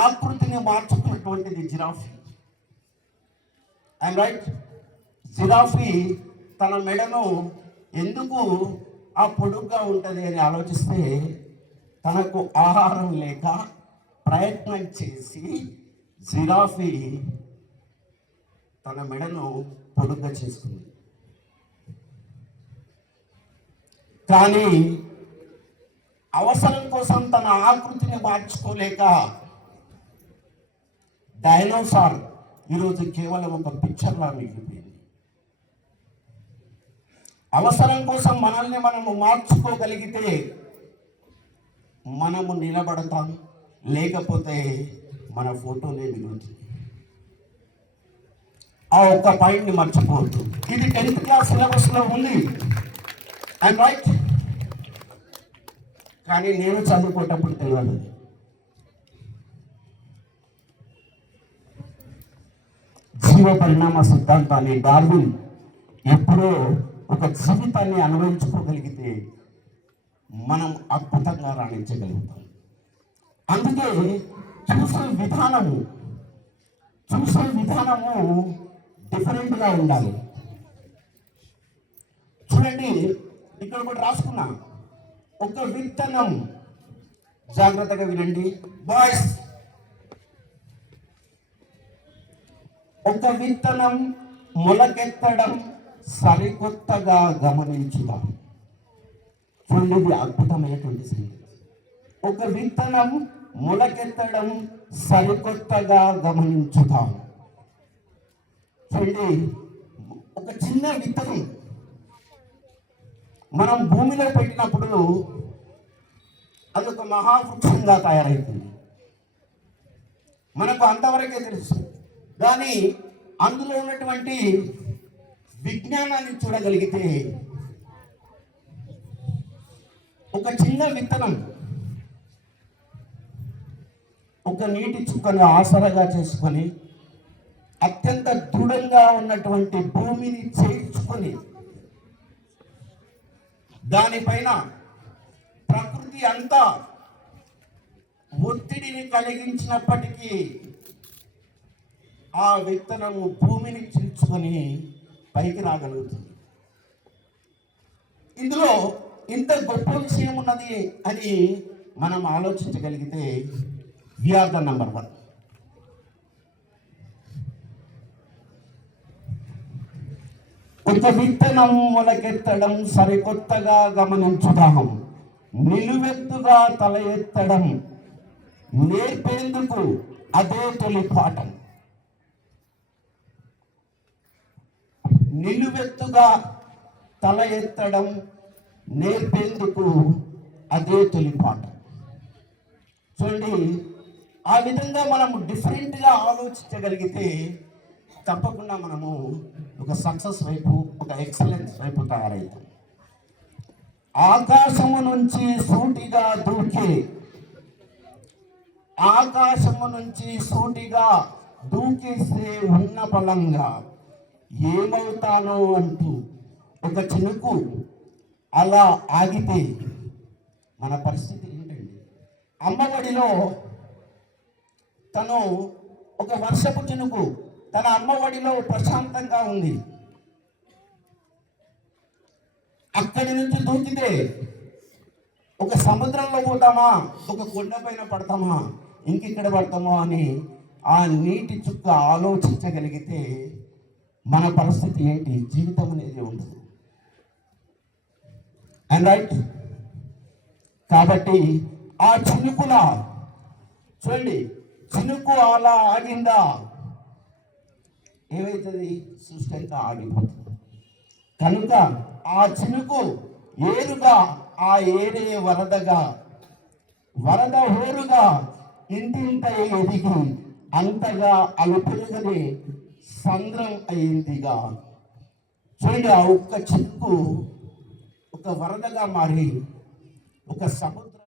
ఆకృతిని మార్చుకున్నటువంటిది జిరాఫీ. I'm right. జిరాఫీ తన మెడను ఎందుకు ఆ పొడుగ్గా ఉంటుంది అని ఆలోచిస్తే తనకు ఆహారం లేక ప్రయత్నం చేసి జిరాఫీ తన మెడను పొడుగ్గా చేసుకుంది. కానీ అవసరం కోసం తన ఆకృతిని మార్చుకోలేక డైనోసార్ ఈరోజు కేవలం ఒక పిక్చర్లా మిగిలిపోయింది. అవసరం కోసం మనల్ని మనము మార్చుకోగలిగితే మనము నిలబడతాం, లేకపోతే మన ఫోటోనే మిగులుతుంది. ఆ ఒక్క పాయింట్ని మర్చిపోవద్దు. ఇది 10th క్లాస్ సిలబస్లో ఉంది, అండ్ రైట్. కానీ నేను చదువుకునేటప్పుడు తెలియదు. జీవ పరిణామ సిద్ధాంతాన్ని డార్విన్ ఎప్పుడో ఒక జీవితాన్ని అన్వయించుకోగలిగితే మనం అద్భుతంగా రాణించగలుగుతాం. అందుకే చూసే విధానము డిఫరెంట్గా ఉండాలి. చూడండి, ఇక్కడ ఒకటి రాసుకున్నా, ఒక విత్తనం, జాగ్రత్తగా వినండి బాయ్స్, ఒక విత్తనం మొలకెత్తడం సరికొత్తగా గమనించుదాం. చూడండి, ఇది అద్భుతమైనటువంటి సంగతి. ఒక విత్తనం మొలకెత్తడం సరికొత్తగా గమనించుదాం. చూడండి, ఒక చిన్న విత్తనం మనం భూమిలో పెట్టినప్పుడు అదొక మహావృక్షంగా తయారైతుంది. మనకు అంతవరకే తెలుసు. కానీ అందులో ఉన్నటువంటి విజ్ఞానాన్ని చూడగలిగితే ఒక చిన్న విత్తనం ఒక నీటి చుక్కను ఆసరగా చేసుకొని అత్యంత దృఢంగా ఉన్నటువంటి భూమిని చేర్చుకొని దానిపైన ప్రకృతి అంతా ఒత్తిడిని కలిగించినప్పటికీ ఆ విత్తనము భూమిని చీల్చుకొని పైకి రాగలుగుతుంది. ఇందులో ఇంత గొప్ప విషయం ఉన్నది అని మనం ఆలోచించగలిగితే వీఆర్ ద నంబర్ 1. ఒక విత్తనం మొలకెత్తడం సరికొత్తగా గమనించుదాం. నిలువెత్తుగా తల ఎత్తడం నేర్పేందుకు అదే తొలి పాఠం. నిలువెత్తుగా తల ఎత్తడం నేర్పేందుకు అదే తొలి పాఠం. చూడండి, ఆ విధంగా మనము డిఫరెంట్గా ఆలోచించగలిగితే తప్పకుండా మనము ఒక సక్సెస్ వైపు, ఒక ఎక్సలెన్స్ వైపు తయారవుతాం. ఆకాశము నుంచి సూటిగా దూకేస్తే ఉన్న బలంగా ఏమవుతానో అంటూ ఒక చినుకు అలా ఆగితే మన పరిస్థితి ఏంటండి? అమ్మఒడిలో తను ఒక వర్షపు చినుకు తన అమ్మఒడిలో ప్రశాంతంగా ఉంది. అక్కడి నుంచి దూకితే ఒక సముద్రంలో పోతామా, ఒక కొండపైన పడతామా, ఇంకెక్కడ పడతామో అని ఆ నీటి చుక్క ఆలోచించగలిగితే మన పరిస్థితి ఏంటి? జీవితం అనేది ఉండదు. And right. కాబట్టి ఆ చినుకులా చూడండి, చినుకు అలా ఆగిందా ఏమవుతుంది? సృష్టి అంతా ఆగిపోతుంది. కనుక ఆ చినుకు ఏరుగా, ఆ ఏరే వరదగా, వరద హోరుగా ఇంతింత ఎదిగి అంతగా అలుపెరుగని సంద్రం అయిందిగా. చూడండి, ఆ ఒక్క చినుకు ఒక వరదగా మారి ఒక సముద్రం